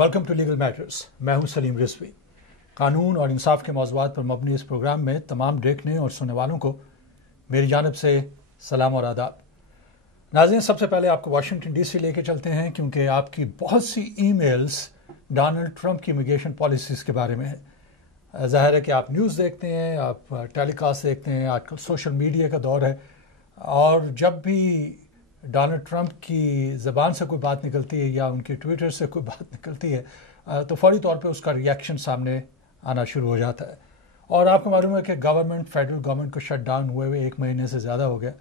Welcome to legal matters. मैं हूं सलीम रिजवी। कानून और इंसाफ के मौज़ूआत पर मबनी इस प्रोग्राम में तमाम देखने और सुनने वालों को मेरी जानिब से सलाम और आदाब। नाज़रीन, सबसे पहले आपको वाशिंगटन डीसी लेके चलते हैं क्योंकि आपकी बहुत सी ईमेल्स डोनाल्ड ट्रंप की इमिग्रेशन पॉलिसीज़ के बारे में है। ज़ाहिर है कि आप न्यूज़ देखते हैं, आप टेलीकास्ट देखते हैं, आजकल सोशल मीडिया का दौर है और जब भी डोनाल्ड ट्रंप की ज़बान से कोई बात निकलती है या उनके ट्विटर से कोई बात निकलती है तो फौरी तौर पे उसका रिएक्शन सामने आना शुरू हो जाता है। और आपको मालूम है कि फेडरल गवर्नमेंट को शट डाउन हुए 1 महीने से ज़्यादा हो गया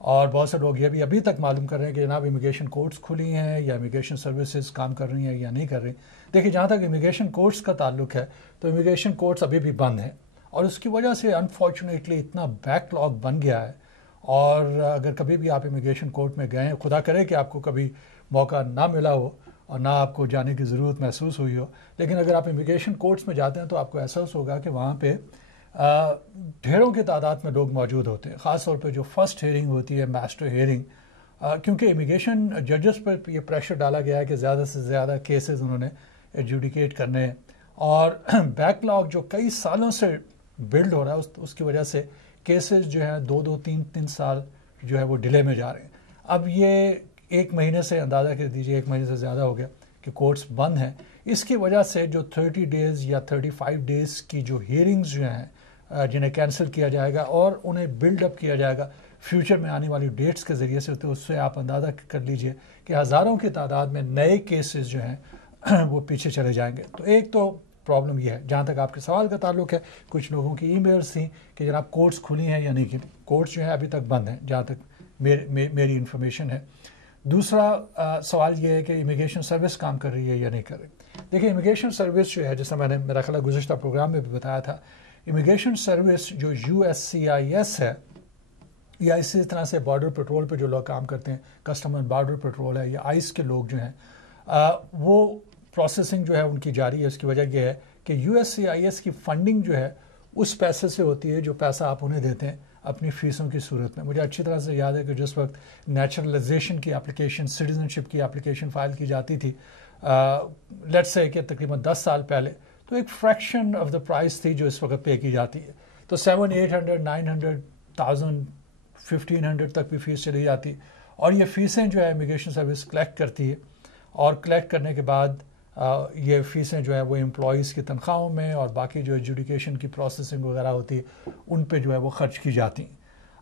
और बहुत से लोग ये भी अभी तक मालूम कर रहे हैं कि जनाब इमिग्रेशन कोर्ट्स खुली हैं या इमिग्रेशन सर्विसेज काम कर रही हैं या नहीं कर रही। देखिए, जहाँ तक इमिग्रेशन कोर्ट्स का ताल्लुक है तो इमिग्रेशन कोर्ट्स अभी भी बंद हैं और उसकी वजह से अनफॉर्चुनेटली इतना बैकलॉग बन गया है। और अगर कभी भी आप इमिग्रेशन कोर्ट में गए, खुदा करे कि आपको कभी मौका ना मिला हो और ना आपको जाने की ज़रूरत महसूस हुई हो, लेकिन अगर आप इमिग्रेशन कोर्ट्स में जाते हैं तो आपको एहसास होगा कि वहाँ पे ढेरों की तादाद में लोग मौजूद होते हैं। ख़ास तौर पे जो फर्स्ट हेयरिंग होती है, मास्टर हेयरिंग, क्योंकि इमिग्रेशन जजेस पर ये प्रेशर डाला गया है कि ज़्यादा से ज़्यादा केसेस उन्होंने एडजुडिकेट करने हैं और बैकलॉग जो कई सालों से बिल्ड हो रहा है उसकी वजह से केसेस जो है 2-3 साल जो है वो डिले में जा रहे हैं। अब ये 1 महीने से अंदाज़ा कर दीजिए, 1 महीने से ज़्यादा हो गया कि कोर्ट्स बंद हैं। इसकी वजह से जो 30 डेज़ या 35 डेज़ की जो हियरिंग्स जो हैं जिन्हें कैंसिल किया जाएगा और उन्हें बिल्डअप किया जाएगा फ्यूचर में आने वाली डेट्स के ज़रिए से, तो उससे आप अंदाज़ा कर लीजिए कि हज़ारों की तादाद में नए केसेस जो हैं वो पीछे चले जाएंगे। तो एक तो प्रॉब्लम यह है। जहाँ तक आपके सवाल का ताल्लुक है, कुछ लोगों की ईमेल्स थी कि जनाब कोर्ट्स खुली हैं या नहीं। कोर्ट्स जो है अभी तक बंद हैं जहाँ तक मेरी इन्फॉर्मेशन है। दूसरा सवाल ये है कि इमिग्रेशन सर्विस काम कर रही है या नहीं कर रही। देखिए, इमिग्रेशन सर्विस जो है, जैसा मैंने मेरा ख्याल गुज़िश्ता प्रोग्राम में भी बताया था, इमिग्रेशन सर्विस जो USCIS है या इसी तरह से बॉर्डर पेट्रोल पे जो लोग काम करते हैं, कस्टम एंड बॉर्डर पेट्रोल है या आइस के लोग जो हैं वो प्रोसेसिंग जो है उनकी जारी है। उसकी वजह यह है कि USCIS की फंडिंग जो है उस पैसे से होती है जो पैसा आप उन्हें देते हैं अपनी फ़ीसों की सूरत में। मुझे अच्छी तरह से याद है कि जिस वक्त नेचुरलाइजेशन की एप्लीकेशन, सिटीजनशिप की एप्लीकेशन फ़ाइल की जाती थी, लेट्स से कि तकरीबन 10 साल पहले, तो एक फ्रैक्शन ऑफ द प्राइस थी जो इस वक्त पे की जाती है। तो 700, 800, 900, 1000, 1500 तक भी फ़ीस चली जाती और ये फ़ीसें जो है इमिग्रेशन सर्विस कलेक्ट करती है और कलेक्ट करने के बाद ये फ़ीसें जो है वो एम्प्लॉइज़ की तनख्वाहों में और बाकी जो एजुकेशन की प्रोसेसिंग वगैरह होती है उन पे जो है वो खर्च की जाती।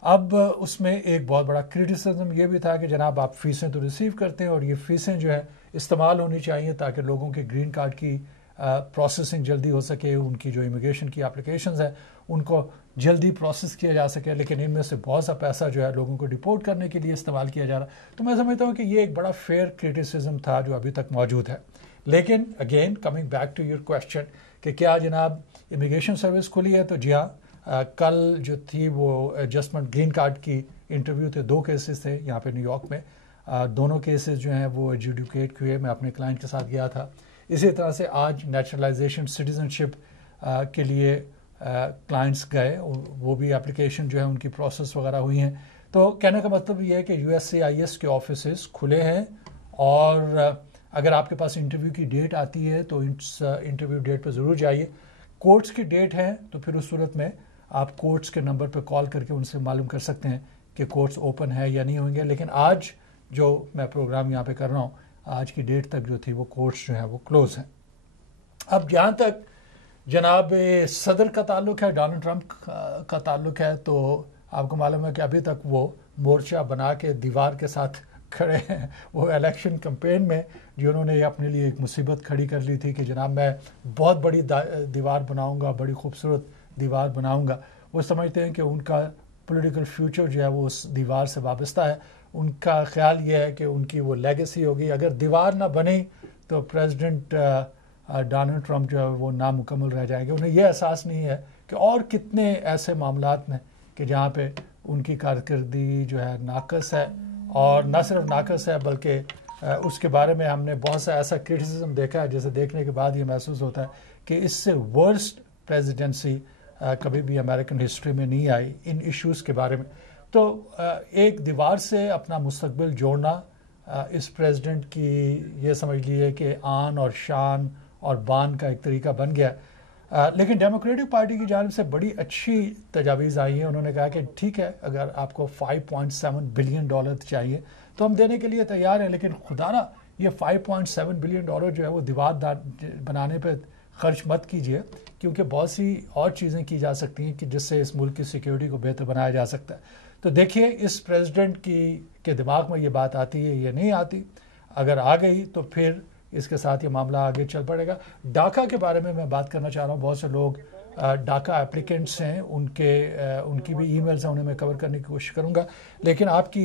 अब उसमें एक बहुत बड़ा क्रिटिसिज्म ये भी था कि जनाब आप फ़ीसें तो रिसीव करते हैं और ये फ़ीसें जो है इस्तेमाल होनी चाहिए ताकि लोगों के ग्रीन कार्ड की प्रोसेसिंग जल्दी हो सके, उनकी जो इमिग्रेशन की एप्लीकेशंस हैं उनको जल्दी प्रोसेस किया जा सके, लेकिन इनमें से बहुत सा पैसा जो है लोगों को डिपोर्ट करने के लिए इस्तेमाल किया जा रहा। तो मैं समझता हूँ कि ये एक बड़ा फेयर क्रिटिसिज्म था जो अभी तक मौजूद है। लेकिन again coming back to your question कि क्या जनाब इमिग्रेशन सर्विस खुली है, तो जी हाँ, कल जो थी वो एडजस्टमेंट ग्रीन कार्ड की इंटरव्यू थे, 2 केसेस थे यहाँ पे न्यूयॉर्क में। दोनों केसेस जो हैं वो एडजुडिकेट हुए। मैं अपने क्लाइंट के साथ गया था। इसी तरह से आज नेचुरलाइजेशन सिटीजनशिप के लिए क्लाइंट्स गए, वो भी एप्लीकेशन जो है उनकी प्रोसेस वगैरह हुई हैं। तो कहने का मतलब ये है कि USCIS के ऑफिस खुले हैं और अगर आपके पास इंटरव्यू की डेट आती है तो इस इंटरव्यू डेट पर ज़रूर जाइए। कोर्ट्स की डेट है तो फिर उस सूरत में आप कोर्ट्स के नंबर पर कॉल करके उनसे मालूम कर सकते हैं कि कोर्ट्स ओपन है या नहीं होंगे। लेकिन आज जो मैं प्रोग्राम यहाँ पे कर रहा हूँ, आज की डेट तक जो थी वो कोर्ट्स जो है वो क्लोज़ हैं। अब जहाँ तक जनाब सदर का ताल्लुक है, डोनाल्ड ट्रंप का ताल्लुक है, तो आपको मालूम है कि अभी तक वो मोर्चा बना के दीवार के साथ खड़े हैं। वो इलेक्शन कैंपेन में जो उन्होंने अपने लिए एक मुसीबत खड़ी कर ली थी कि जनाब मैं बहुत बड़ी दीवार बनाऊंगा, बड़ी खूबसूरत दीवार बनाऊंगा। वो समझते हैं कि उनका पॉलिटिकल फ्यूचर जो है वो उस दीवार से वाबस्ता है। उनका ख्याल ये है कि उनकी वो लेगेसी होगी। अगर दीवार ना बनी तो प्रेसिडेंट डोनाल्ड ट्रंप जो है वो नामुकम्मल रह जाएंगे। उन्हें यह एहसास नहीं है कि और कितने ऐसे मामलात में कि जहाँ पे उनकी कारकर्दगी जो है नाकस है, और न सिर्फ नाकस है बल्कि उसके बारे में हमने बहुत सा ऐसा क्रिटिसिज्म देखा है जैसे देखने के बाद ये महसूस होता है कि इससे वर्स्ट प्रेसिडेंसी कभी भी अमेरिकन हिस्ट्री में नहीं आई इन इश्यूज़ के बारे में। तो एक दीवार से अपना मुस्तकबिल जोड़ना इस प्रेसिडेंट की ये समझ लीजिए कि आन और शान और बान का एक तरीका बन गया। लेकिन डेमोक्रेटिक पार्टी की जानिब से बड़ी अच्छी तजावीज़ आई हैं। उन्होंने कहा कि ठीक है, अगर आपको $5.7 बिलियन चाहिए तो हम देने के लिए तैयार हैं, लेकिन खुदारा ये $5.7 बिलियन जो है वो दीवार बनाने पे खर्च मत कीजिए, क्योंकि बहुत सी और चीज़ें की जा सकती हैं कि जिससे इस मुल्क की सिक्योरिटी को बेहतर बनाया जा सकता है। तो देखिए इस प्रेसिडेंट के दिमाग में ये बात आती है, ये नहीं आती। अगर आ गई तो फिर इसके साथ ये मामला आगे चल पड़ेगा। डाका के बारे में मैं बात करना चाह रहा हूँ। बहुत से लोग डाका एप्लीकेंट्स हैं, उनकी भी ईमेल्स हैं, उन्हें मैं कवर करने की कोशिश करूँगा। लेकिन आपकी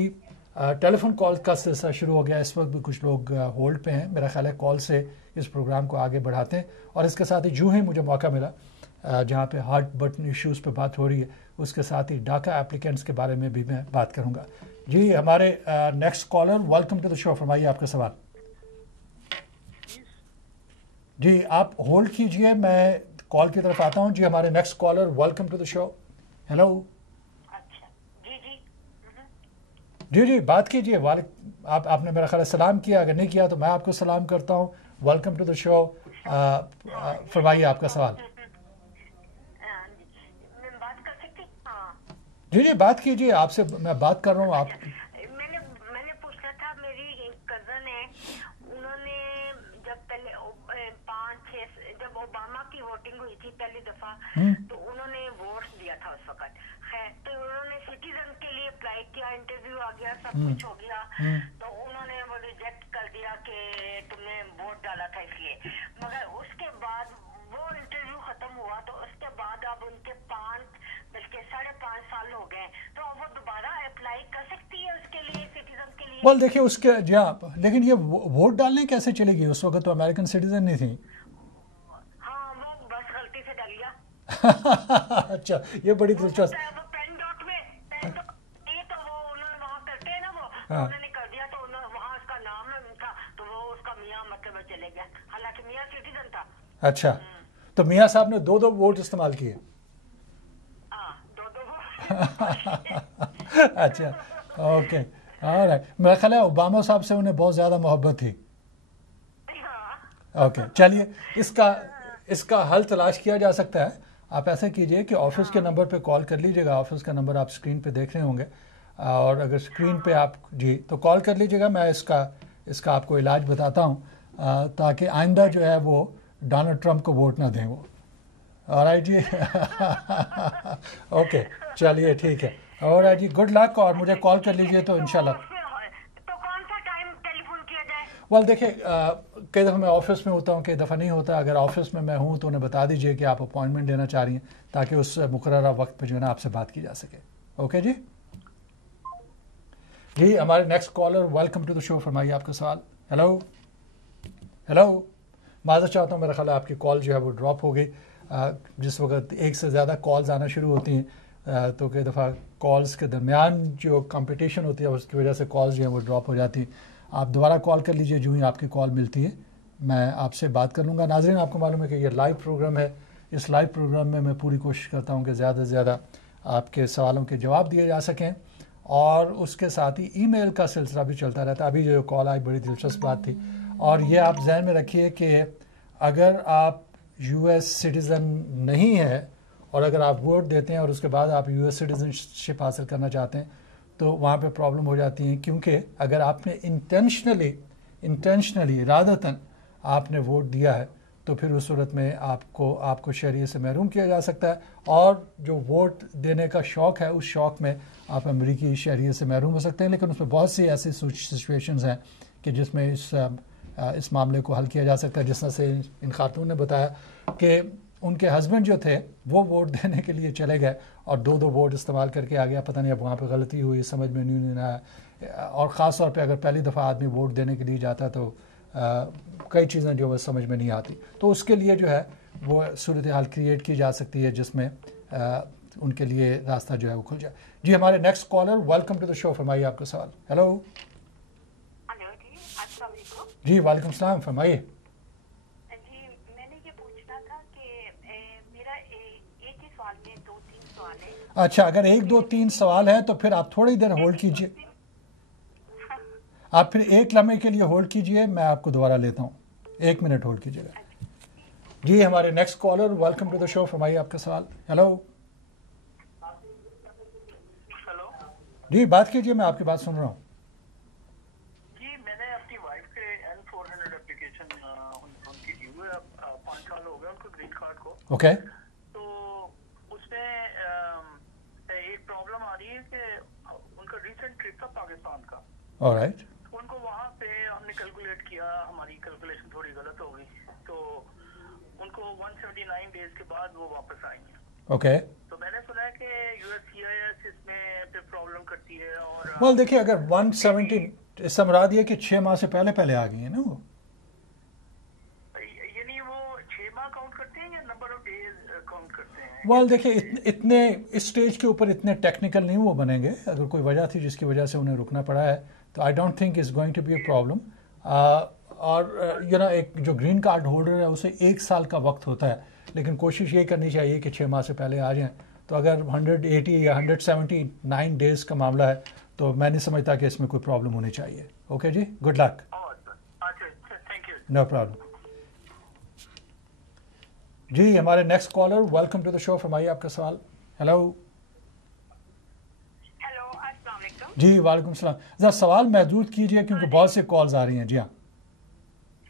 टेलीफोन कॉल का सिलसिला शुरू हो गया। इस वक्त भी कुछ लोग होल्ड पे हैं। मेरा ख्याल है कॉल से इस प्रोग्राम को आगे बढ़ाते हैं। और इसके साथ ही जो ही मुझे मौका मिला जहाँ पे हार्ट बटन इश्यूज़ पे बात हो रही है, उसके साथ ही डाका एप्लीकेंट्स के बारे में भी मैं बात करूँगा। जी हमारे next caller, welcome to the show, फरमाइए आपका सवाल। जी आप होल्ड कीजिए, मैं कॉल की तरफ आता हूँ। जी हमारे next caller, welcome to the show. Hello. अच्छा जी जी बात कीजिए। आपने मेरा ख्याल सलाम किया, अगर नहीं किया तो मैं आपको सलाम करता हूँ। Welcome to the show. फरमाइए आपका सवाल। मैं बात कर सकती? हाँ जी जी बात कीजिए, आपसे मैं बात कर रहा हूँ। आप मैंने पूछना था, मेरी एक कजन है, उन्होंने जब पहले 5-6 जब ओबामा की वोटिंग हुई थी पहली दफा, तो उन्होंने वोट दिया था उस वक्त। खैर, तो उन्होंने सिटीजन के लिए अप्लाई किया, इंटरव्यू आ गया, सब कुछ हो गया, तो उन्होंने वो रिजेक्ट कर दिया कि तुमने वोट डाला था इसलिए। मगर उसके बाद वो इंटरव्यू खत्म हुआ, तो उसके बाद अब उनके 5 बल्कि 5.5 साल हो गए, तो अब वो दोबारा अप्लाई कर सकती है उसके लिए, सिटीजन के लिए? well, देखिए उसके जी हाँ, लेकिन ये वोट डालने कैसे चलेगी? उस वक्त तो अमेरिकन सिटीजन नहीं थी। हाँ, वो बस गलती से डाल लिया। अच्छा, ये बड़ी दिलचस्प। वो पेन डॉट में ये तो वो उन्होंने वहाँ करते हैं ना, वो हाँ। उन्होंने कर दिया, तो वहाँ उसका नाम था, तो वो उसका मियाँ मतलब चले गया, हालांकि मियाँ सिटीजन था। अच्छा, तो मियाँ साहब ने 2-2 वोट इस्तेमाल किए। हाँ, 2-2 अच्छा, ओके, ऑलराइट। मेरा ख्याल है ओबामा साहब से उन्हें बहुत ज़्यादा मोहब्बत थी। ओके, चलिए इसका हल तलाश किया जा सकता है। आप ऐसे कीजिए कि ऑफिस के नंबर पे कॉल कर लीजिएगा। ऑफिस का नंबर आप स्क्रीन पे देख रहे होंगे, और अगर स्क्रीन पे आप जी तो कॉल कर लीजिएगा। मैं इसका आपको इलाज बताता हूँ, ताकि आइंदा जो है वो डोनाल्ड ट्रंप को वोट ना दें वो। ऑलराइट जी। ओके, चलिए ठीक है। ऑलराइट जी, गुड लक, और मुझे कॉल कर लीजिए तो इंशाल्लाह। तो कौन सा टाइम टेलीफोन किया जाए? वेल देखिए, कई दफ़ा मैं ऑफिस में होता हूँ, कई दफ़ा नहीं होता। अगर ऑफिस में मैं हूँ तो उन्हें बता दीजिए कि आप अपॉइंटमेंट लेना चाह रही हैं, ताकि उस मुकर्ररा वक्त पर जो है ना आपसे बात की जा सके। ओके जी। जी हमारे next caller, welcome to the show, फरमाइए आपका सवाल। Hello hello. माज़रत चाहता हूँ, मेरा ख्याल है आपकी कॉल जो है वो ड्रॉप हो गई। जिस वक्त एक से ज़्यादा कॉल्स आना शुरू होती हैं तो कई दफ़ा कॉल्स के दरमियान जो कंपटीशन होती है उसकी वजह से कॉल्स जो है वो ड्रॉप हो जाती हैं। आप दोबारा कॉल कर लीजिए, जो ही आपकी कॉल मिलती है मैं आपसे बात कर लूँगा। नाज़रीन, आपको मालूम है कि ये लाइव प्रोग्राम है। इस लाइव प्रोग्राम में मैं पूरी कोशिश करता हूँ कि ज़्यादा से ज़्यादा आपके सवालों के जवाब दिए जा सकें, और उसके साथ ही ईमेल का सिलसिला भी चलता रहता है। अभी जो कॉल आई बड़ी दिलचस्प बात थी, और ये आप जहन में रखिए कि अगर आप यूएस सिटीज़न नहीं है और अगर आप वोट देते हैं और उसके बाद आप यूएस सिटीज़नशिप हासिल करना चाहते हैं तो वहाँ पे प्रॉब्लम हो जाती है, क्योंकि अगर आपने इंटेंशनली इरादतन आपने वोट दिया है तो फिर उस सूरत में आपको शहरियत से महरूम किया जा सकता है, और जो वोट देने का शौक़ है उस शौक़ में आप अमरीकी शहरियत से महरूम हो सकते हैं। लेकिन उसमें बहुत सी ऐसी सिचुएशंस हैं कि जिसमें इस मामले को हल किया जा सकता है। जिस तरह से इन खातून ने बताया कि उनके हस्बैंड जो थे वो वोट देने के लिए चले गए और 2-2 वोट इस्तेमाल करके आ गया। पता नहीं अब वहाँ पे गलती हुई, समझ में नहीं आया। और ख़ास तौर पे अगर पहली दफ़ा आदमी वोट देने के लिए जाता है तो कई चीज़ें जो है समझ में नहीं आती। तो उसके लिए जो है वो सूरत हाल क्रिएट की जा सकती है जिसमें उनके लिए रास्ता जो है वो खुल जाए। जी हमारे next caller, welcome to the show, फरमाइए आपका सवाल। हेलो जी, वालेकुम सलाम, फरमाइए। जी, मैंने ये पूछना था कि मेरा एक ही सवाल में 2-3 सवाल है। अच्छा, अगर 1-2-3 सवाल है तो फिर आप थोड़ी देर होल्ड कीजिए। आप फिर 1 लम्हे के लिए होल्ड कीजिए, मैं आपको दोबारा लेता हूँ, 1 मिनट होल्ड कीजिएगा। जी हमारे next caller, welcome to the show, फरमाइए आपका सवाल। हेलो जी, बात कीजिए, मैं आपकी बात सुन रहा हूँ। जी मैंने अपनी वाइफ के N400 एप्लीकेशन उनकी दी हुई है, 5 साल हो गए उनको ग्रीन कार्ड को। ओके तो उसमें एक प्रॉब्लम आ रही है कि उनका रिसेंट ट्रिप था पाकिस्तान का। ऑलराइट। उनको वहाँ पे हमने कैलकुलेट किया, हमारी कैलकुलेशन थोड़ी गलत हो गई, तो उनको 179 डेज के बाद वो वापस आएंगे। ओके तो मैंने सुना है कि USCIS इसमें पे प्रॉब्लम करती है। और वेल देखिए, अगर 170 इससे मुराद ये कि 6 माह से पहले पहले आ गई है ना वो, यानी वो 6 माह काउंट करते हैं या नंबर ऑफ डेज काउंट करते हैं? वेल देखिए, इतने इस स्टेज के ऊपर इतने टेक्निकल नहीं वो बनेंगे। अगर कोई वजह थी जिसकी वजह से उन्हें रुकना पड़ा है, तो I don't think is going to be a problem. और यू नो, एक जो ग्रीन कार्ड होल्डर है उसे 1 साल का वक्त होता है, लेकिन कोशिश ये करनी चाहिए कि 6 माह से पहले आ जाएं। तो अगर 180 या 179 डेज का मामला है, तो मैं नहीं समझता कि इसमें कोई प्रॉब्लम होनी चाहिए। ओके जी, गुड लक। अच्छा, थैंक यू। No problem. जी हमारे next caller, welcome to the show, फरमाइए आपका सवाल। हेलो हेलो, अस्सलाम वालेकुम। जी वालेकुम सलाम। जरा सवाल महदूद कीजिए क्योंकि बहुत से कॉल्स आ रही हैं। जी हाँ।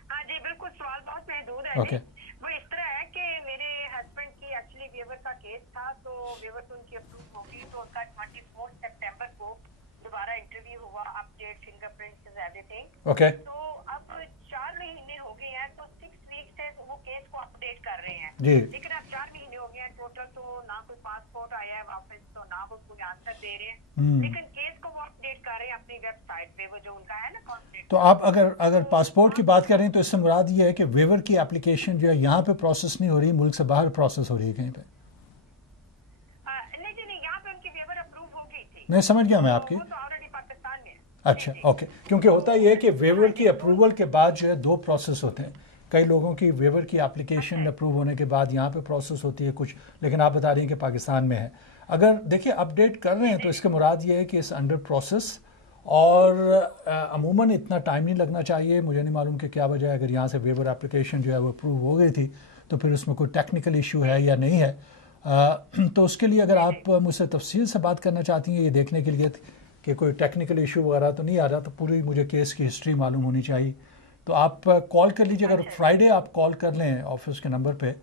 हाँ जी बिल्कुल, सवाल बहुत महदूद है। ओके। वो इस तरह है कि मेरे हस्बैंड की एक्चुअली वेवर का केस था, तो वेवर तो उनकी अप्रूव हो गई, तो उनका 24 सितंबर को दोबारा इंटरव्यू हुआ, अपडेट फिंगरप्रिंट्स एवरीथिंग। ओके तो अब 4 महीने हो गए हैं, तो 6 वीक से वो केस को अपडेट कर रहे हैं। जी। लेकिन अब 4 महीने हो गए हैं टोटल, तो ना कोई पासपोर्ट आया है वापस, तो ना वो कोई आंसर दे रहे हैं। लेकिन केस को वो अपडेट कर रहे हैं अपनी वेबसाइट पे, वो जो उनका है ना कॉन्फ्लिक्ट। तो आप अगर पासपोर्ट की बात करें तो इससे मुराद ये है कि वेवर की एप्लीकेशन जो है यहाँ पे प्रोसेस नहीं हो रही, मुल्क से बाहर प्रोसेस हो रही है कहीं पे। नहीं, यहाँ पे उनकी वेवर अप्रूव हो गई थी। नहीं, समझ गया मैं आपकी। वो तो ऑलरेडी पाकिस्तान में है। अच्छा ओके, क्योंकि होता ये है कि वेवर की अप्रूवल के बाद जो है 2 प्रोसेस होते हैं। कई लोगों की वेवर की एप्लीकेशन अप्रूव होने के बाद यहाँ पे प्रोसेस होती है कुछ, लेकिन आप बता रही हैं कि पाकिस्तान में है। अगर देखिए अपडेट कर रहे हैं तो इसके मुराद ये है कि इस अंडर प्रोसेस, और अमूमन इतना टाइम नहीं लगना चाहिए। मुझे नहीं मालूम कि क्या वजह है, अगर यहाँ से वेवर एप्लीकेशन जो है वो अप्रूव हो गई थी तो फिर उसमें कोई टेक्निकल इशू है या नहीं है। तो उसके लिए अगर आप मुझसे तफसील से बात करना चाहती हैं ये देखने के लिए कि कोई टेक्निकल इशू वगैरह तो नहीं आ रहा, तो पूरी मुझे केस की हिस्ट्री मालूम होनी चाहिए। तो आप कॉल कर लीजिए, अगर फ्राइडे आप कॉल कर लें ऑफिस के नंबर पे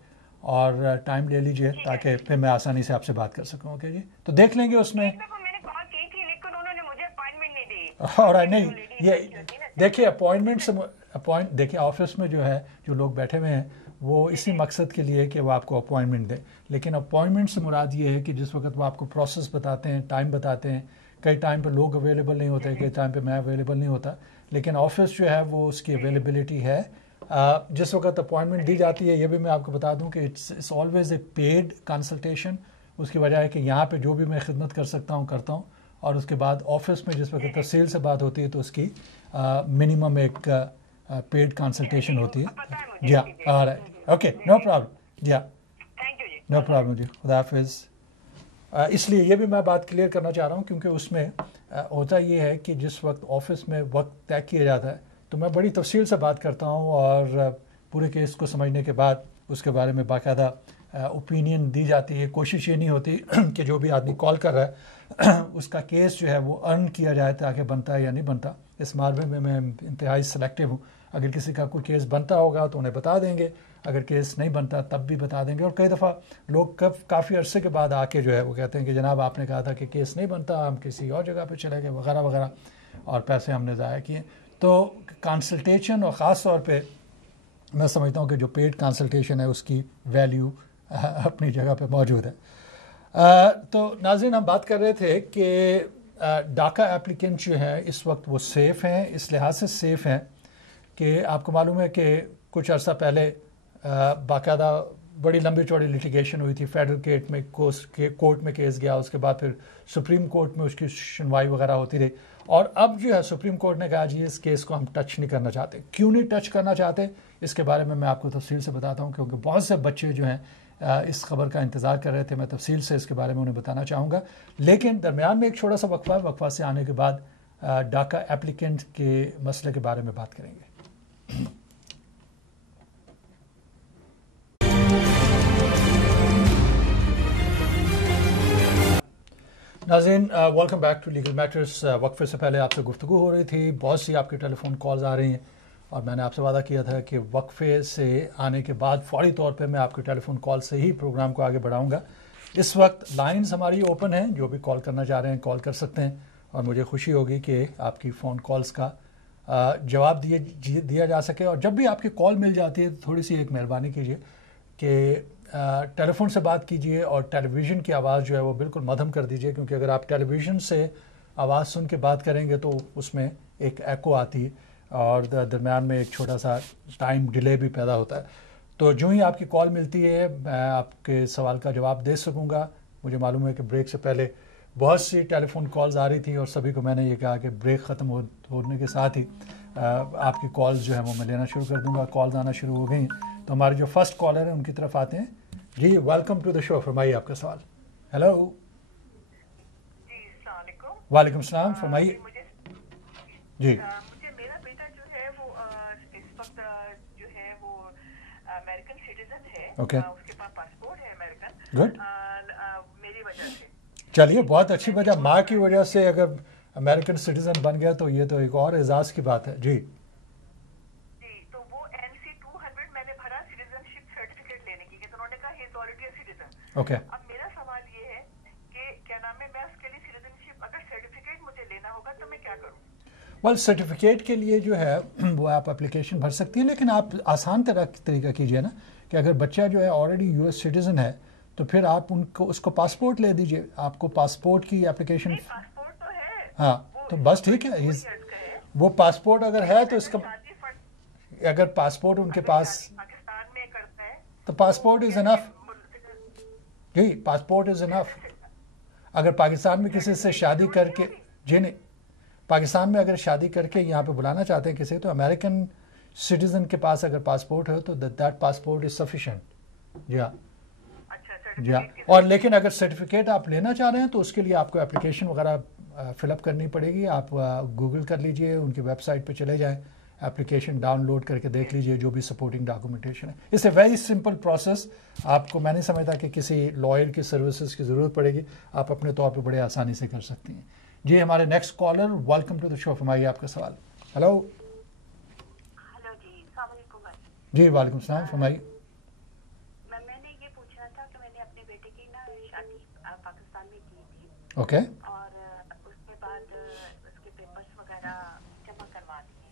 और टाइम ले लीजिए ताकि फिर मैं आसानी से आपसे बात कर सकूं। ओके जी, तो देख लेंगे उसमें। मैंने कॉल की थी लेकिन उन्होंने मुझे अपॉइंटमेंट नहीं दी। और नहीं, ये देखिए अपॉइंटमेंट से देखिए ऑफिस में जो है जो लोग बैठे हुए हैं वो इसी मकसद के लिए कि वो आपको अपॉइंटमेंट दें, लेकिन अपॉइंटमेंट से मुराद ये है कि जिस वक्त वो आपको प्रोसेस बताते हैं, टाइम बताते हैं, कई टाइम पे लोग अवेलेबल नहीं होते, कई टाइम पे मैं अवेलेबल नहीं होता, लेकिन ऑफिस जो है वो उसकी अवेलेबिलिटी है। जिस वक्त अपॉइंटमेंट दी जाती है, ये भी मैं आपको बता दूं कि it's always a paid consultation. उसकी वजह है कि यहाँ पे जो भी मैं खिदमत कर सकता हूँ करता हूँ, और उसके बाद ऑफिस में जिस वक्त तफसील से बात होती है तो उसकी मिनिमम एक पेड कंसल्टेशन होती है। जी हाँ, राइट, ओके, नो प्रॉब्लम। जी हाँ, थैंक यू जी। नो प्रॉब्लम जी, खुदा हाफिज़। इसलिए ये भी मैं बात क्लियर करना चाह रहा हूँ क्योंकि उसमें होता ये है कि जिस वक्त ऑफिस में वक्त तय किया जाता है तो मैं बड़ी तफसील से बात करता हूँ और पूरे केस को समझने के बाद उसके बारे में बाकायदा ओपिनियन दी जाती है। कोशिश ये नहीं होती कि जो भी आदमी कॉल कर रहा है उसका केस जो है वो अर्न किया जाए ताकि बनता है या नहीं बनता। इस मामले में मैं इंतहाई सेलेक्टिव हूँ। अगर किसी का कोई केस बनता होगा तो उन्हें बता देंगे, अगर केस नहीं बनता तब भी बता देंगे। और कई दफ़ा लोग काफ़ी अरसे के बाद आके जो है वो कहते हैं कि जनाब आपने कहा था कि केस नहीं बनता, हम किसी और जगह पे चले गए वगैरह वगैरह, और पैसे हमने ज़ाया किए। तो कंसल्टेशन, और ख़ास तौर पे मैं समझता हूँ कि जो पेड कंसल्टेशन है उसकी वैल्यू अपनी जगह पे मौजूद है। तो नाज़रीन, हम बात कर रहे थे कि डाका एप्लीकेंट जो है इस वक्त वो सेफ़ हैं। इस लिहाज से सेफ़ हैं कि आपको मालूम है कि कुछ अर्सा पहले बाकायदा बड़ी लंबी चौड़ी लिटिगेशन हुई थी। फेडरल कोर्ट में केस गया, उसके बाद फिर सुप्रीम कोर्ट में उसकी सुनवाई वगैरह होती रही, और अब जो है सुप्रीम कोर्ट ने कहा जी इस केस को हम टच नहीं करना चाहते। क्यों नहीं टच करना चाहते, इसके बारे में मैं आपको तफसील से बताता हूँ, क्योंकि बहुत से बच्चे जो हैं इस खबर का इंतज़ार कर रहे थे। मैं तफसील से इसके बारे में उन्हें बताना चाहूँगा, लेकिन दरमियान में एक छोटा सा वक्फा से आने के बाद डाका एप्लीकेंट के मसले के बारे में बात करेंगे। नाज़रीन, welcome back to legal matters. वक्फे से पहले आपसे गुफ्तगू हो रही थी, बहुत सी आपकी टेलीफोन कॉल्स आ रही हैं और मैंने आपसे वादा किया था कि वक्फे से आने के बाद फौरी तौर पे मैं आपके टेलीफोन कॉल से ही प्रोग्राम को आगे बढ़ाऊंगा। इस वक्त लाइंस हमारी ओपन हैं, जो भी कॉल करना चाह रहे हैं कॉल कर सकते हैं और मुझे खुशी होगी कि आपकी फ़ोन कॉल्स का जवाब दिया जा सके। और जब भी आपकी कॉल मिल जाती है तो थोड़ी सी एक मेहरबानी कीजिए कि टेलीफोन से बात कीजिए और टेलीविज़न की आवाज़ जो है वो बिल्कुल मध्यम कर दीजिए, क्योंकि अगर आप टेलीविज़न से आवाज़ सुन के बात करेंगे तो उसमें एक एको आती है और दरम्यान में एक छोटा सा टाइम डिले भी पैदा होता है। तो जो ही आपकी कॉल मिलती है मैं आपके सवाल का जवाब दे सकूँगा। मुझे मालूम है कि ब्रेक से पहले बहुत सी टेलीफोन कॉल्स आ रही थी और सभी को मैंने ये कहा कि ब्रेक ख़त्म होने के साथ ही आपकी कॉल्स जो है वो मैं लेना शुरू कर दूँगा। कॉल्स आना शुरू हो गई तो हमारे जो फर्स्ट कॉलर हैं उनकी तरफ आते हैं। जी, वेलकम टू द शो, फरमाइए आपका सवाल। हेलो जी, अस्सलाम वालेकुम। वालेकुम सलाम, फरमाइए। जी, मुझे मेरा बेटा जो है वो इस वक्त जो है वो अमेरिकन सिटीजन है। ओके। उसके पास पासपोर्ट है अमेरिकन। गुड। मेरी वजह से चलिए, बहुत अच्छी वजह, माँ की वजह से अगर अमेरिकन सिटीजन बन गया तो ये तो एक और एजाज़ की बात है। जी जी, तो वो NC 200 मैंने भरा सिटीजनशिप सर्टिफिकेट लेने की, तो उन्होंने कहा he is already a citizen. Okay. अब मेरा सवाल ये है कि क्या नाम है, मैं उसके लिए सिटीजनशिप अगर सर्टिफिकेट मुझे लेना होगा तो मैं क्या करूँ? वेल, सर्टिफिकेट के लिए जो है वो आप एप्लीकेशन भर सकती हैं, लेकिन आप आसान तरीका कीजिए ना कि अगर बच्चा जो है ऑलरेडी US सिटीजन है तो फिर आप उसको पासपोर्ट ले दीजिए। आपको पासपोर्ट की एप्लीकेशन, पासपोर्ट तो है। हाँ, तो बस ठीक है। वो पासपोर्ट अगर है तो इसका, अगर पासपोर्ट उनके पास पाकिस्तान में करता है तो पासपोर्ट इज़ इनफ। जी, पासपोर्ट इज़ इनफ। अगर पाकिस्तान में किसी से शादी करके, जी नहीं, पाकिस्तान में अगर शादी करके यहाँ पे बुलाना चाहते हैं किसी, तो अमेरिकन सिटीजन के पास अगर पासपोर्ट हो तो दैट पासपोर्ट इज सफिशिएंट। जी हाँ, जी हाँ। और लेकिन अगर सर्टिफिकेट आप लेना चाह रहे हैं तो उसके लिए आपको एप्लीकेशन वगैरह फिलअप करनी पड़ेगी। आप गूगल कर लीजिए, उनकी वेबसाइट पे चले जाएं, एप्लीकेशन डाउनलोड करके देख लीजिए जो भी सपोर्टिंग डॉक्यूमेंटेशन है। It's a very simple process. आपको मैं नहीं समझता कि किसी लॉयर की सर्विसेज की ज़रूरत पड़ेगी, आप अपने तौर पर बड़े आसानी से कर सकती हैं। जी, हमारे next caller, welcome to the show, फरमाइए आपका सवाल। हेलो। हेलो जी, अस्सलाम वालेकुम। जी, वालेकुम सलाम, फरमाइए। मैंने ये पूछना था कि मैंने अपने बेटे की ना शादी पाकिस्तान में की थी। ओके। और उसके बाद उसके पेपर्स वगैरह जमा करवा दिए।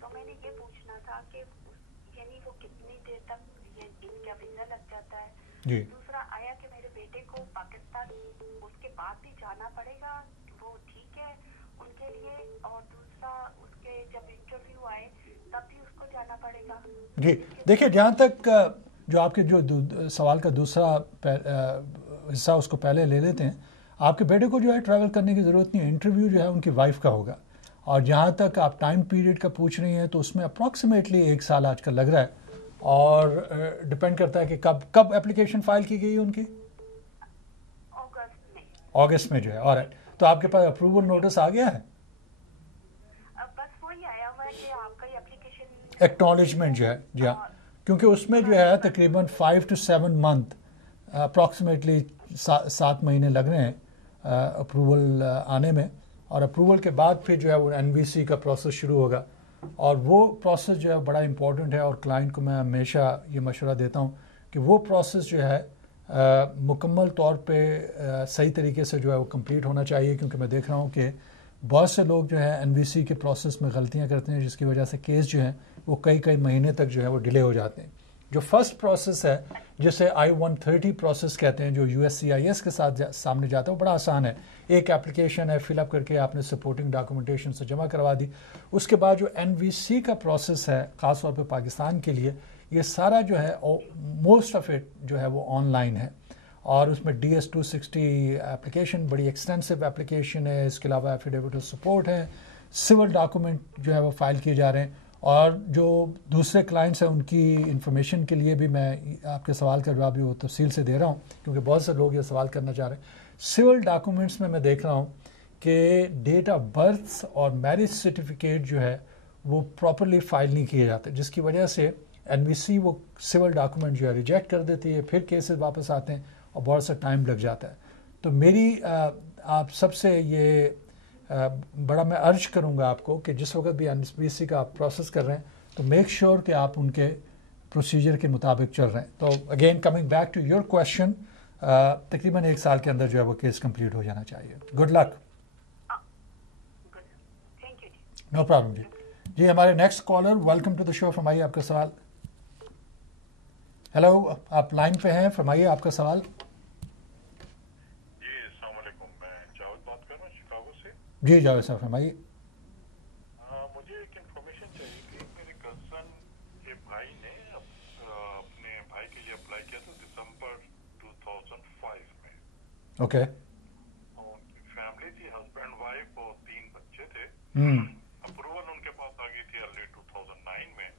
तो मैंने ये पूछना था कि यानी वो कितनी देर तक ये इनका वीज़ा लग जाता है। जी। दूसरा आया कि मेरे बेटे को पाकिस्तान उसके बाद भी जाना पड़ेगा, वो ठीक है उनके लिए? और दूसरा उसके जब इंटरव्यू आए तब भी उसको जाना पड़ेगा? जी, देखिए, जहाँ तक जो आपके जो सवाल का दूसरा हिस्सा उसको पहले ले लेते हैं। आपके बेटे को जो है ट्रैवल करने की ज़रूरत नहीं है, इंटरव्यू जो है उनकी वाइफ का होगा। और जहाँ तक आप टाइम पीरियड का पूछ रही हैं तो उसमें अप्रॉक्सीमेटली 1 साल आजकल लग रहा है और डिपेंड करता है कि कब एप्लीकेशन फाइल की गई है उनकी। अगस्त में जो है। ऑलराइट, तो आपके पास अप्रूवल नोटिस आ गया है? बस वही आया हुआ है कि आपका ये एप्लीकेशन एक्नॉलेजमेंट जो है, जी हाँ, क्योंकि उसमें जो है तकरीबन 5 to 7 मंथ, अप्रॉक्सीमेटली 7 महीने लग रहे हैं अप्रूवल आने में। और अप्रूवल के बाद फिर जो है वो NVC का प्रोसेस शुरू होगा और वो प्रोसेस जो है बड़ा इंपॉर्टेंट है। और क्लाइंट को मैं हमेशा ये मशवरा देता हूँ कि वो प्रोसेस जो है मुकम्मल तौर पे सही तरीके से जो है वो कंप्लीट होना चाहिए, क्योंकि मैं देख रहा हूँ कि बहुत से लोग जो है NVC के प्रोसेस में गलतियाँ करते हैं, जिसकी वजह से केस जो है वो कई महीने तक जो है वो डिले हो जाते हैं। जो फर्स्ट प्रोसेस है जिसे I-130 प्रोसेस कहते हैं, जो USCIS के साथ सामने जाता है, वो बड़ा आसान है। एक एप्लीकेशन है, फिलअप करके आपने सपोर्टिंग डॉक्यूमेंटेशन से जमा करवा दी। उसके बाद जो NVC का प्रोसेस है ख़ास तौर पे पाकिस्तान के लिए, ये सारा जो है मोस्ट ऑफ इट जो है वो ऑनलाइन है और उसमें DS-260 एप्लीकेशन बड़ी एक्सटेंसिव एप्लीकेशन है। इसके अलावा एफिडेविट ऑफ सपोर्ट है, सिविल डॉक्यूमेंट जो है वो फाइल किए जा रहे हैं। और जो दूसरे क्लाइंट्स हैं उनकी इंफॉर्मेशन के लिए भी मैं आपके सवाल का जवाब भी वो तफसील से दे रहा हूँ, क्योंकि बहुत से लोग ये सवाल करना चाह रहे हैं। सिविल डॉक्यूमेंट्स में मैं देख रहा हूँ कि डेट ऑफ बर्थ और मैरिज सर्टिफिकेट जो है वो प्रॉपरली फाइल नहीं किए जाते, जिसकी वजह से एनवीसी वो सिविल डॉक्यूमेंट जो है रिजेक्ट कर देती है, फिर केसेस वापस आते हैं और बहुत सा टाइम लग जाता है। तो मेरी आप सबसे ये बड़ा मैं अर्ज करूँगा आपको कि जिस वक्त भी एनवीसी का आप प्रोसेस कर रहे हैं तो मेक श्योर कि आप उनके प्रोसीजर के मुताबिक चल रहे हैं। तो again coming back to your question, तकरीबन 1 साल के अंदर जो है वो केस कंप्लीट हो जाना चाहिए। Good luck. थैंक यू जी। नो प्रॉब्लम जी। जी हमारे next caller, welcome to the show, फरमाइए आपका सवाल। हेलो, आप लाइन पे हैं, फरमाइए आपका सवाल। जी अस्सलाम वालेकुम, मैं जावेद बात कर रहा हूँ शिकागो से। जी जावेद साहब फरमाइए। मुझे एक इन्फॉर्मेशन चाहिए कि मेरे कजन के भाई ने अपने भाई के लिए अप्लाई किया था दिसंबर 2005 में। ओके। उनकी फैमिली थी, हस्बैंड वाइफ और 3 बच्चे थे। अप्रूवल उनके पास आ गई थी अर्ली 2009 में।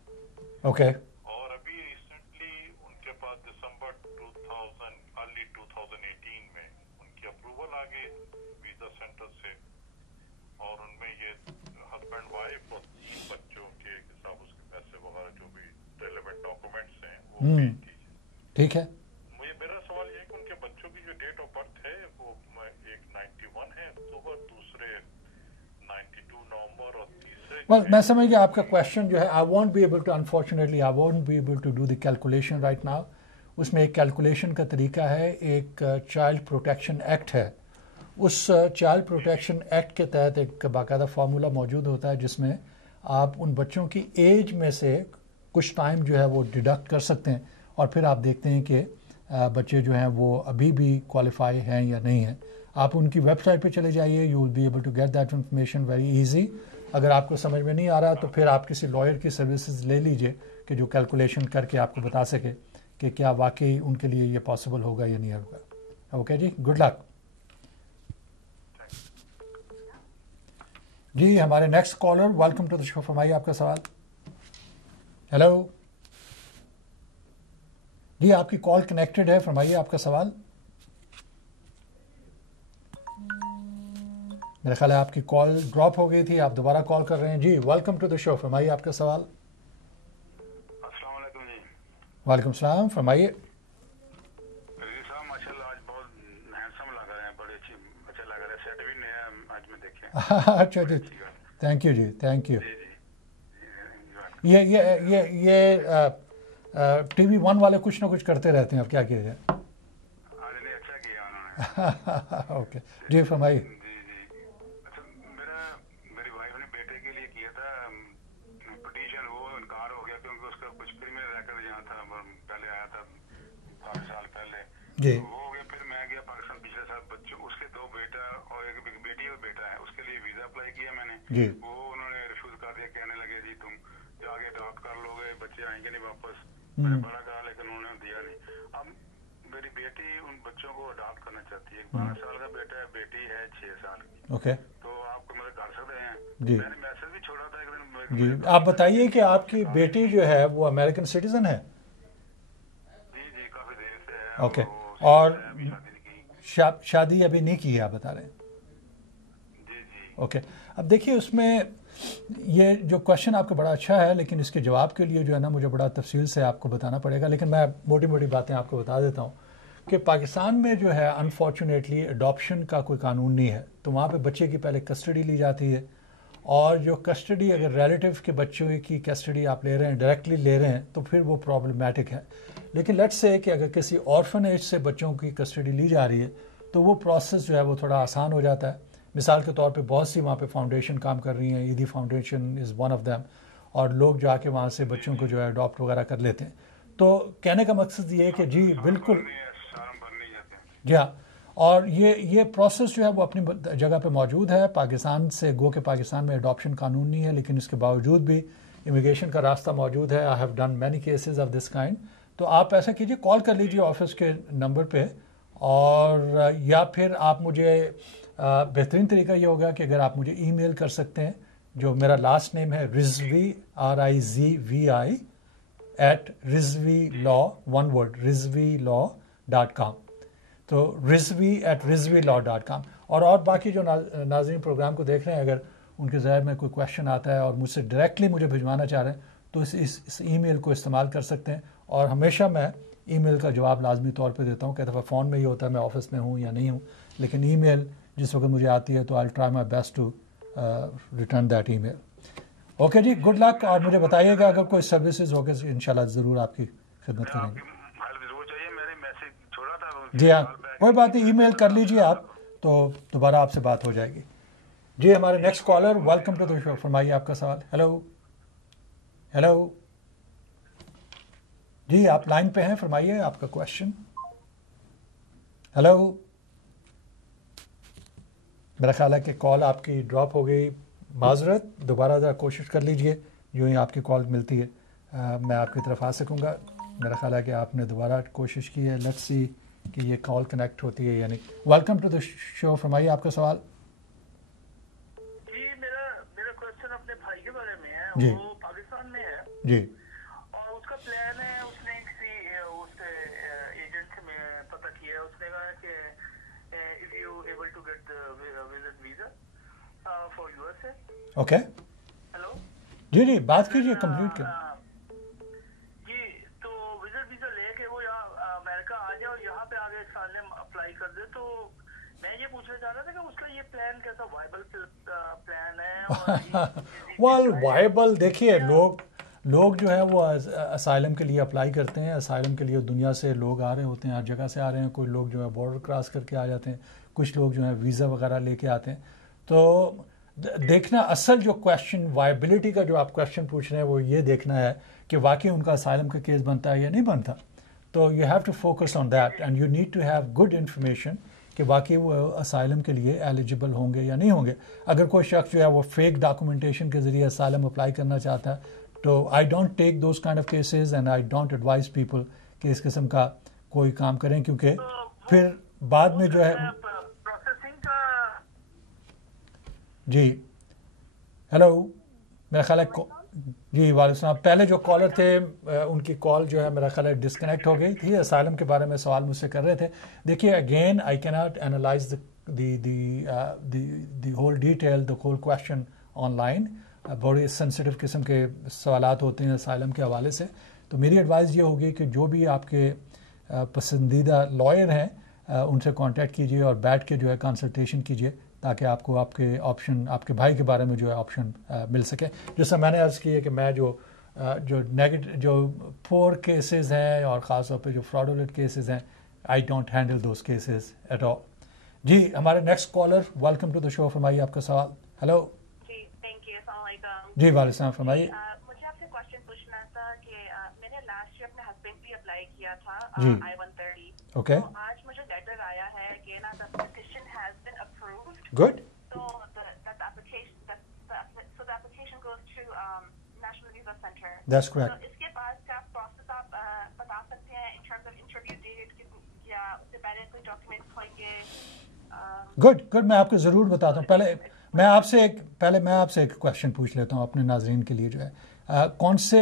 ओके। और अभी रिसेंटली उनके पास दिसंबर 2018 में उनकी अप्रूवल आ गई वीजा सेंटर से, और उनमें ये हस्बैंड वाइफ और 3 बच्चों के हिसाब उसके पैसे वगैरह जो भी रिलेवेंट डॉक्यूमेंट्स हैं वो भेज दीजिए। ठीक है। मेरा सवाल ये है कि उनके बच्चों की जो डेट ऑफ बर्थ है वो एक 91 है अक्टूबर, दूसरे 92 नवंबर और तीसरे मैं समझ गया आपका क्वेश्चन जो है। I won't be able to, unfortunately I won't be able to do the calculation right now. उसमें एक कैलकुलेशन का तरीका है, एक चाइल्ड प्रोटेक्शन एक्ट है, उस चाइल्ड प्रोटेक्शन एक्ट के तहत एक बाकायदा फार्मूला मौजूद होता है जिसमें आप उन बच्चों की एज में से कुछ टाइम जो है वो डिडक्ट कर सकते हैं और फिर आप देखते हैं कि बच्चे जो हैं वो अभी भी क्वालिफाई हैं या नहीं हैं। आप उनकी वेबसाइट पे चले जाइए, you will be able to get that information very easy. अगर आपको समझ में नहीं आ रहा तो फिर आप किसी लॉयर की सर्विसेज ले लीजिए कि जो कैलकुलेशन करके आपको बता सके कि क्या वाकई उनके लिए ये पॉसिबल होगा या नहीं होगा। ओके जी, गुड लक। जी हमारे next caller, welcome to the show, फरमाइए आपका सवाल। हेलो जी, आपकी कॉल कनेक्टेड है, फरमाइए आपका सवाल। मेरा ख्याल है आपकी कॉल ड्रॉप हो गई थी, आप दोबारा कॉल कर रहे हैं। जी वेलकम टू द शो, फरमाइए आपका सवाल। अस्सलाम वालेकुम जी। वालेकुम सलाम, फरमाइए। साहब माशाल्लाह आज बहुत हैंडसम लग रहे हैं, बड़े अच्छे लग रहे हैं, सेट भी नया आज में देखे। अच्छा जी, थैंक यू जी, थैंक यू। ये टीवी 1 वाले कुछ ना कुछ करते रहते हैं, अब क्या किया जाए। आज नहीं अच्छा किया उन्होंने। ओके जी, फरमाइए। मेरी वाइफ ने बेटे के लिए किया था पिटीशन, वो इनकार हो गया क्योंकि उसका कुछ क्रिमिनल रिकॉर्ड यहाँ था, पहले आया था 5 साल पहले जी। वो हो गया। फिर मैं गया पाकिस्तान पिछले साल, बच्चों उसके 2 बेटा और एक बेटी और बेटा है, उसके लिए वीजा अप्लाई किया मैंने जी। वो उन्होंने रिफ्यूज कर दिया, कहने लगे जी तुम आगे अडॉप्ट कर लोगे, बच्चे आएंगे नहीं वापस। मैंने बड़ा कहा लेकिन उन्होंने दिया नहीं। अब मेरी बेटी उन बच्चों को अडॉप्ट करना चाहती है, 12 साल का बेटा है, बेटी है 6 साल की। ओके तो आपको मदद कर सकते हैं? जी। मैंने मैसेज भी छोड़ा था एक दिन। जी आप बताइए कि आपकी बेटी जो है वो अमेरिकन सिटीजन है? जी जी, काफी देर से है। ओके, वो और शादी नहीं की। शादी अभी नहीं की है आप बता रहे हैं? जी जी। ओके, अब देखिए उसमें ये जो क्वेश्चन आपका बड़ा अच्छा है, लेकिन इसके जवाब के लिए जो है ना मुझे बड़ा तफसील से आपको बताना पड़ेगा, लेकिन मैं मोटी मोटी बातें आपको बता देता हूँ कि पाकिस्तान में जो है अनफॉर्चुनेटली अडॉप्शन का कोई कानून नहीं है। तो वहाँ पे बच्चे की पहले कस्टडी ली जाती है, और जो कस्टडी अगर रिलेटिव के बच्चों की कस्टडी आप ले रहे हैं, डायरेक्टली ले रहे हैं, तो फिर वो प्रॉब्लमेटिक है। लेकिन लेट्स से कि अगर किसी ऑर्फनेज से बच्चों की कस्टडी ली जा रही है तो वो प्रोसेस जो है वो थोड़ा आसान हो जाता है। मिसाल के तौर पे बहुत सी वहाँ पे फाउंडेशन काम कर रही हैं, ईदी foundation is one of them, और लोग जाके वहाँ से बच्चों को जो है अडॉप्ट वगैरह कर लेते हैं। तो कहने का मकसद ये है कि जी बिल्कुल जी हाँ, और ये प्रोसेस जो है वो अपनी जगह पे मौजूद है। पाकिस्तान से गो के पाकिस्तान में अडॉप्शन कानून नहीं है, लेकिन इसके बावजूद भी इमिग्रेशन का रास्ता मौजूद है। I have done many cases of this kind. तो आप ऐसा कीजिए, कॉल कर लीजिए ऑफिस के नंबर पे, और या फिर आप मुझे बेहतरीन तरीका ये होगा कि अगर आप मुझे ईमेल कर सकते हैं, जो मेरा लास्ट नेम है रिजवी RIZVI @rizvilaw1word rizvilaw.com। तो rizvi@rizvilaw.com। और बाकी जो नाज़रीन प्रोग्राम को देख रहे हैं, अगर उनके ज़हन में कोई क्वेश्चन आता है और मुझसे डायरेक्टली मुझे भिजवाना चाह रहे हैं तो इस ईमेल को इस्तेमाल कर सकते हैं। और हमेशा मैं ईमेल का जवाब लाजमी तौर पे देता हूँ। कई दफ़ा फ़ोन में ही होता है, मैं ऑफिस में हूँ या नहीं हूँ, लेकिन ईमेल जिस वक्त मुझे आती है तो I try my best to return that email. Okay जी, गुड लक। और मुझे बताइएगा अगर कोई सर्विसेज होगी इंशाल्लाह ज़रूर आपकी खिदमत करेंगे। जी हाँ, कोई बात नहीं, ईमेल कर लीजिए आप तो दोबारा आपसे बात हो जाएगी। जी, हमारे next caller, welcome to the show, फरमाइए आपका सवाल। हेलो हेलो जी, आप लाइन पे हैं, फरमाइए आपका क्वेश्चन। हेलो, मेरा ख्याल है कि कॉल आपकी ड्रॉप हो गई, माजरत, दोबारा ज़रा कोशिश कर लीजिए, यूँ ही आपकी कॉल मिलती है मैं आपकी तरफ आ सकूँगा। मेरा ख्याल है कि आपने दोबारा कोशिश की है, लेट्स सी कि ये कॉल कनेक्ट होती है यानी। वेलकम टू द शो, फरमाइए आपका सवाल। जी, मेरा क्वेश्चन अपने भाई के बारे में है। जी। वो पाकिस्तान में है जी और उसका प्लान है, उसने किसी उससे एजेंट से मैं पता किया, उसने कहा कि if you able to get the visit visa for USA. Okay, hello जी जी, बात कीजिए, कंप्लीट करें। जी, तो विजिट वीजा लेके वो यहाँ अमेरिका आ जाए और यहाँ पे आगे सालम अप्लाई कर दे। तो मैं ये पूछना चाह रहा था कि उसका ये प्लान कैसा वायबल प्लान है? वेल, वायबल, देखिए लोग जो है वो असाइलम के लिए अप्लाई करते हैं। असाइलम के लिए दुनिया से लोग आ रहे होते हैं, हर जगह से आ रहे हैं। कोई लोग जो है बॉर्डर क्रॉस करके आ जाते हैं, कुछ लोग जो है वीज़ा वगैरह लेके आते हैं। तो देखना, असल जो क्वेश्चन वायबिलिटी का जो आप क्वेश्चन पूछ रहे हैं वो ये देखना है कि वाकई उनका असाइलम का केस बनता है या नहीं बनता। तो you have to focus on that and you need to have good information कि वाकई वो असाइलम के लिए एलिजिबल होंगे या नहीं होंगे। अगर कोई शख्स जो है वो फेक डॉक्यूमेंटेशन के ज़रिए असाइलम अप्लाई करना चाहता है तो I don't take those kind of cases and I don't advise people कि इस किस्म का कोई काम करें, क्योंकि फिर बाद में जो है प्रोसेसिंग का। जी, हेलो, मेरा ख्याल है जी, वालेकुम। पहले जो कॉलर थे उनकी कॉल जो है मेरा ख्याल है डिस्कनेक्ट हो गई थी। असाइलम के बारे में सवाल मुझसे कर रहे थे। देखिए, again I can not analyse the whole detail, the whole question online. बड़े सेंसिटिव किस्म के सवालात होते हैं असाइलम के हवाले से। तो मेरी एडवाइस ये होगी कि जो भी आपके पसंदीदा लॉयर हैं उनसे कांटेक्ट कीजिए और बैठ के जो है कंसल्टेशन कीजिए, ताकि आपको आपके ऑप्शन, आपके भाई के बारे में जो है ऑप्शन मिल सके। जैसा मैंने अर्ज़ की है कि मैं जो नेगेटिव, जो पोर केसेस हैं और ख़ास तौर पे जो फ्रॉडुलेंट केसेस हैं, I don't handle those cases at all. जी, हमारे next caller, welcome to the show, फरमाइए आपका सवाल। हेलो जी, थैंक यू, अस्सलाम वालेकुम। जी, वालेकुम, फरमाइए। मुझे आपसे क्वेश्चन पूछना था कि मैंने लास्ट ईयर अपने हस्बैंड भी अप्लाई किया था जी। I-130। ओके, तो आज मुझे लेटर आया है कि ना the petition has been approved. Good. So the application goes to National Visa Center. That's correct. तो इसके बाद का प्रोसेस आप बता सकते हैं in terms of interview date या उससे पहले कोई डॉक्यूमेंट्स होंगे? गुड, मैं आपको ज़रूर बताता हूँ। पहले मैं आपसे एक क्वेश्चन पूछ लेता हूँ अपने नाजरीन के लिए जो है। कौन से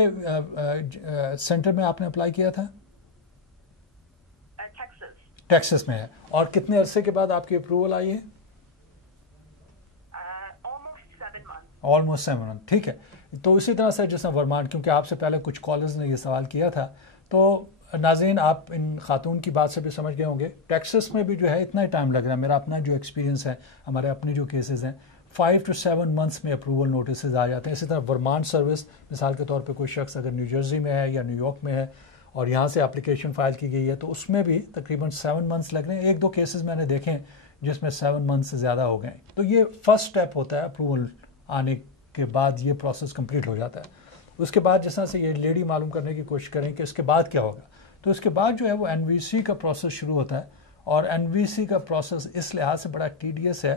सेंटर में आपने अप्लाई किया था? टेक्सास में है। और कितने अरसे के बाद आपकी अप्रूवल आई है? Almost 7 month. ठीक है। तो इसी तरह से जैसा वर्मान, क्योंकि आपसे पहले कुछ कॉलर्स ने ये सवाल किया था, तो नाज़रीन आप इन खातून की बात से भी समझ गए होंगे। टेक्सास में भी जो है इतना ही टाइम लग रहा है। मेरा अपना जो एक्सपीरियंस है, हमारे अपने जो केसेस हैं, 5 to 7 मंथ्स में अप्रूवल नोटिस आ जाते हैं। इसी तरह वर्मान सर्विस, मिसाल के तौर पे कोई शख्स अगर न्यू जर्सी में है या न्यूयॉर्क में है और यहाँ से एप्लीकेशन फ़ाइल की गई है तो उसमें भी तकरीबन 7 मंथ्स लग रहे हैं। 1-2 केसेस मैंने देखे हैं जिसमें 7 मंथ से ज़्यादा हो गए। तो ये फर्स्ट स्टेप होता है, अप्रूवल आने के बाद ये प्रोसेस कंप्लीट हो जाता है। उसके बाद जिस तरह से ये लेडी मालूम करने की कोशिश करें कि इसके बाद क्या होगा, तो इसके बाद जो है वो NVC का प्रोसेस शुरू होता है। और NVC का प्रोसेस इस लिहाज से बड़ा टीडियस है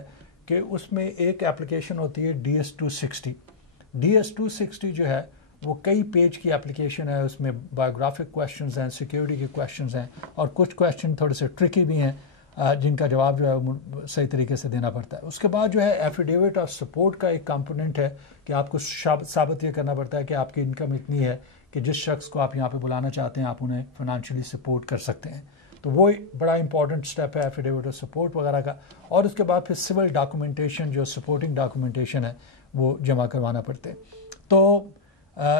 कि उसमें एक एप्लीकेशन होती है DS-260। DS-260 जो है वो कई पेज की एप्लीकेशन है। उसमें बायोग्राफिक क्वेश्चंस हैं, सिक्योरिटी के क्वेश्चंस हैं और कुछ क्वेश्चन थोड़े से ट्रिकी भी हैं जिनका जवाब जो है वो सही तरीके से देना पड़ता है। उसके बाद जो है एफिडेविट ऑफ सपोर्ट का एक कंपोनेंट है कि आपको साबित ये करना पड़ता है कि आपकी इनकम इतनी है कि जिस शख्स को आप यहाँ पे बुलाना चाहते हैं आप उन्हें फाइनेंशियली सपोर्ट कर सकते हैं। तो तो वो बड़ा इंपॉर्टेंट स्टेप है एफिडेविट ऑफ सपोर्ट वगैरह का। और उसके बाद फिर सिविल डॉक्यूमेंटेशन, जो सपोर्टिंग डॉक्यूमेंटेशन है, वो जमा करवाना पड़ते हैं। तो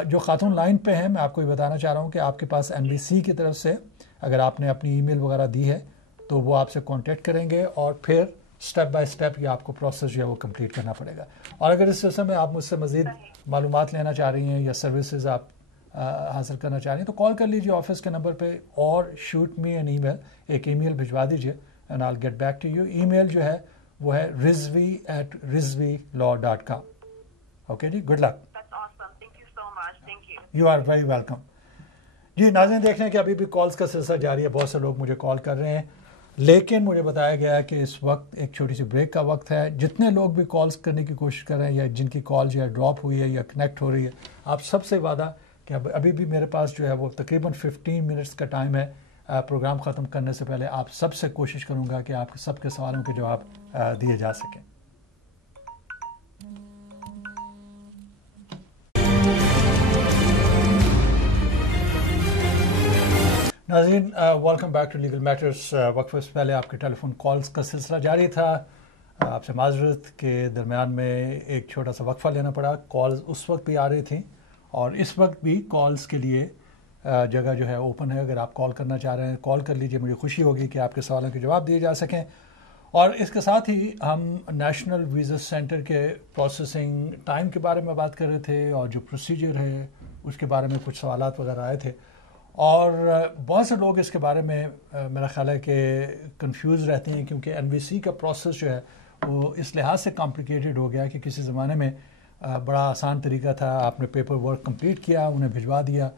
जो खातून लाइन पे हैं, मैं आपको ये बताना चाह रहा हूँ कि आपके पास NBC की तरफ से अगर आपने अपनी ईमेल वगैरह दी है तो वो आपसे कांटेक्ट करेंगे और फिर स्टेप बाय स्टेप ये आपको प्रोसेस जो है वो कंप्लीट करना पड़ेगा। और अगर इस सिलसिले में आप मुझसे मज़ीद मालूमात लेना चाह रही हैं या सर्विसेज आप हासिल करना चाह रही हैं तो कॉल कर लीजिए ऑफिस के नंबर पे, और शूट मी एन ईमेल, एक ईमेल भिजवा दीजिए and I will get back to you. Email जो है वो है rizvi@rizvilaw.com। ओके जी, good luck. You are very welcome. जी नाज़रीन, देख रहे हैं कि अभी भी कॉल्स का सिलसिला जारी है, बहुत से लोग मुझे कॉल कर रहे हैं, लेकिन मुझे बताया गया है कि इस वक्त एक छोटी सी ब्रेक का वक्त है। जितने लोग भी कॉल्स करने की कोशिश कर रहे हैं या जिनकी कॉल जो है ड्रॉप हुई है या कनेक्ट हो रही है, आप सबसे वादा कि अभी भी मेरे पास जो है वो तकरीबन 15 मिनट्स का टाइम है। प्रोग्राम ख़त्म करने से पहले आप सबसे कोशिश करूँगा कि आपके सबके सवालों के जवाब दिए जा सकें। नाज़रीन, welcome back to legal matters. वक्फे से पहले आपके टेलीफोन कॉल्स का सिलसिला जारी था। आपसे माजरत के दरमियान में एक छोटा सा वक्फा लेना पड़ा। कॉल्स उस वक्त भी आ रही थी और इस वक्त भी कॉल्स के लिए जगह जो है ओपन है। अगर आप कॉल करना चाह रहे हैं कॉल कर लीजिए, मुझे खुशी होगी कि आपके सवालों के जवाब दिए जा सकें। और इसके साथ ही हम नेशनल वीज़ा सेंटर के प्रोसेसिंग टाइम के बारे में बात कर रहे थे और जो प्रोसीजर है उसके बारे में कुछ सवालात वगैरह आए थे। और बहुत से लोग इसके बारे में मेरा ख्याल है कि कंफ्यूज रहते हैं, क्योंकि NVC का प्रोसेस जो है वो इस लिहाज से कॉम्प्लिकेटेड हो गया कि किसी ज़माने में बड़ा आसान तरीका था, आपने पेपर वर्क कंप्लीट किया, उन्हें भिजवा दिया,